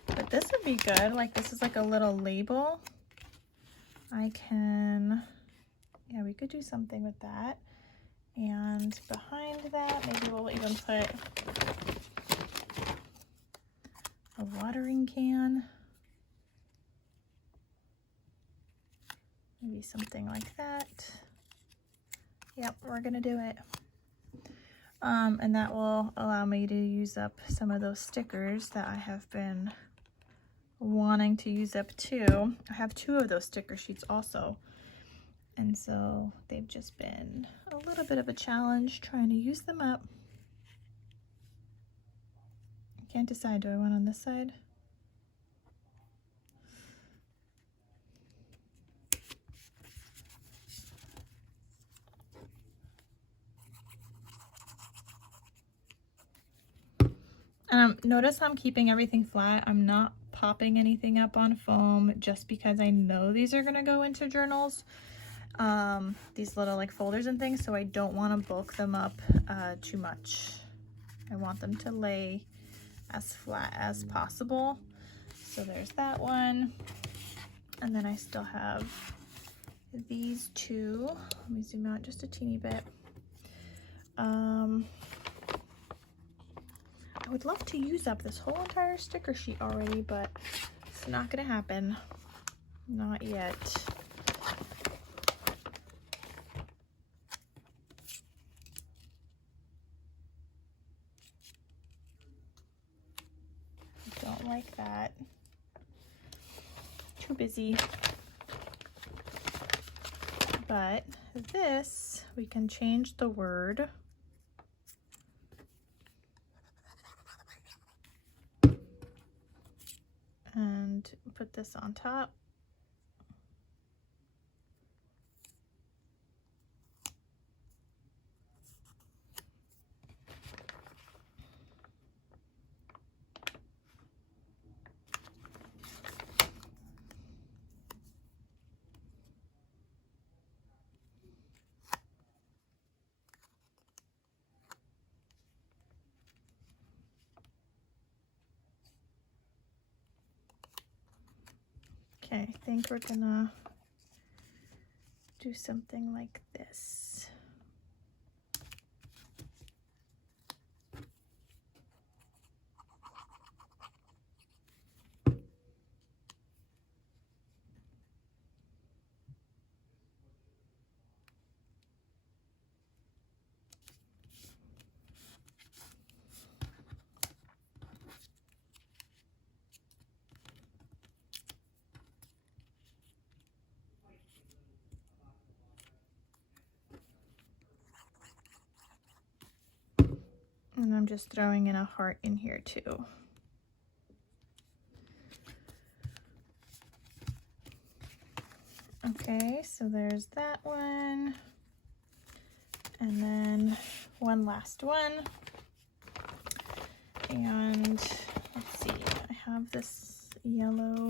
But this would be good. Like, this is like a little label. I can, yeah, we could do something with that. And behind that, maybe we'll even put a watering can. Maybe something like that. Yep, we're gonna do it. And that will allow me to use up some of those stickers that I have been wanting to use up too. I have 2 of those sticker sheets also. And so they've just been a little bit of a challenge trying to use them up. I can't decide, do I want on this side? And notice I'm keeping everything flat. I'm not popping anything up on foam just because I know these are gonna go into journals, these little like folders and things, so I don't want to bulk them up too much. I want them to lay as flat as possible. So there's that one, and then I still have these two. Let me zoom out just a teeny bit. I would love to use up this whole entire sticker sheet already, but it's not gonna happen. Not yet. I don't like that. Too busy. But this, we can change the word. And put this on top. Okay, I think we're gonna do something like this. And I'm just throwing in a heart in here too. Okay, so there's that one. And then one last one. And let's see, I have this yellow.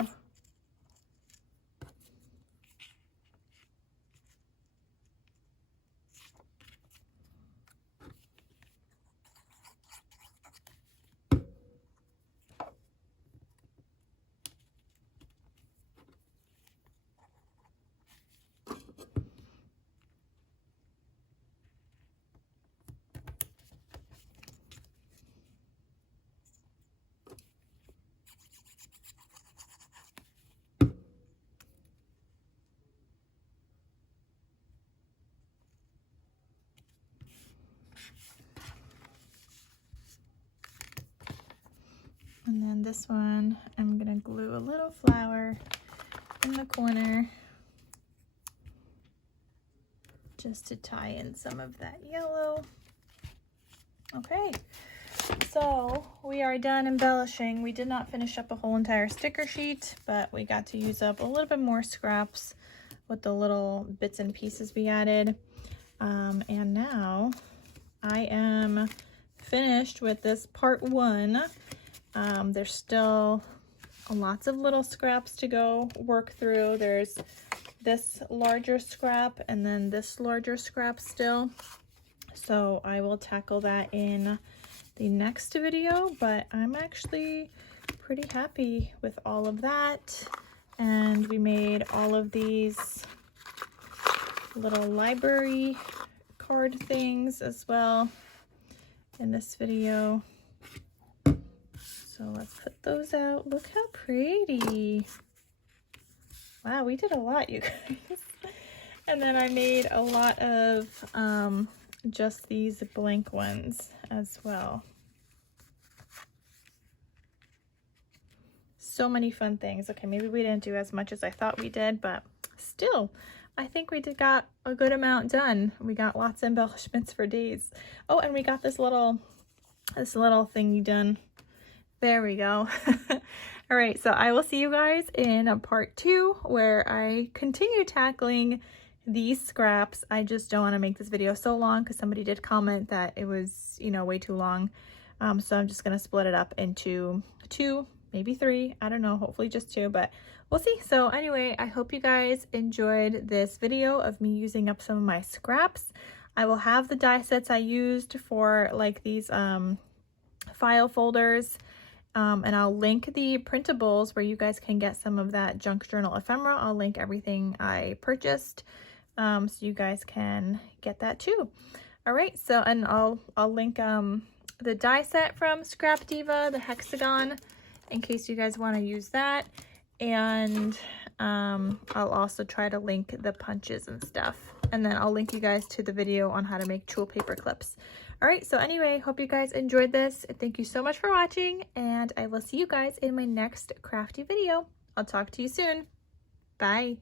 And then this one, I'm gonna glue a little flower in the corner just to tie in some of that yellow. Okay, so we are done embellishing. We did not finish up a whole entire sticker sheet, but we got to use up a little bit more scraps with the little bits and pieces we added. And now I am finished with this part one. There's still lots of little scraps to go work through. There's this larger scrap and then this larger scrap still. So I will tackle that in the next video, but I'm actually pretty happy with all of that. And we made all of these little library card things as well in this video. So let's put those out. Look how pretty. Wow, we did a lot, you guys. And then I made a lot of just these blank ones as well. So many fun things. Okay, maybe we didn't do as much as I thought we did, but still, I think we got a good amount done. We got lots of embellishments for days. Oh, and we got this little thingy done. There we go. All right, so I will see you guys in part 2 where I continue tackling these scraps. I just don't want to make this video so long because somebody did comment that it was, you know, way too long. So I'm just going to split it up into 2, maybe 3. I don't know, hopefully just 2, but we'll see. So anyway, I hope you guys enjoyed this video of me using up some of my scraps. I will have the die sets I used for like these file folders, and I'll link the printables where you guys can get some of that junk journal ephemera. I'll link everything I purchased, so you guys can get that too. All right, so, and I'll link the die set from Scrap Diva, the hexagon, in case you guys want to use that. And I'll also try to link the punches and stuff. And then I'll link you guys to the video on how to make tulle paper clips. All right, so anyway, hope you guys enjoyed this. Thank you so much for watching, and I will see you guys in my next crafty video. I'll talk to you soon. Bye.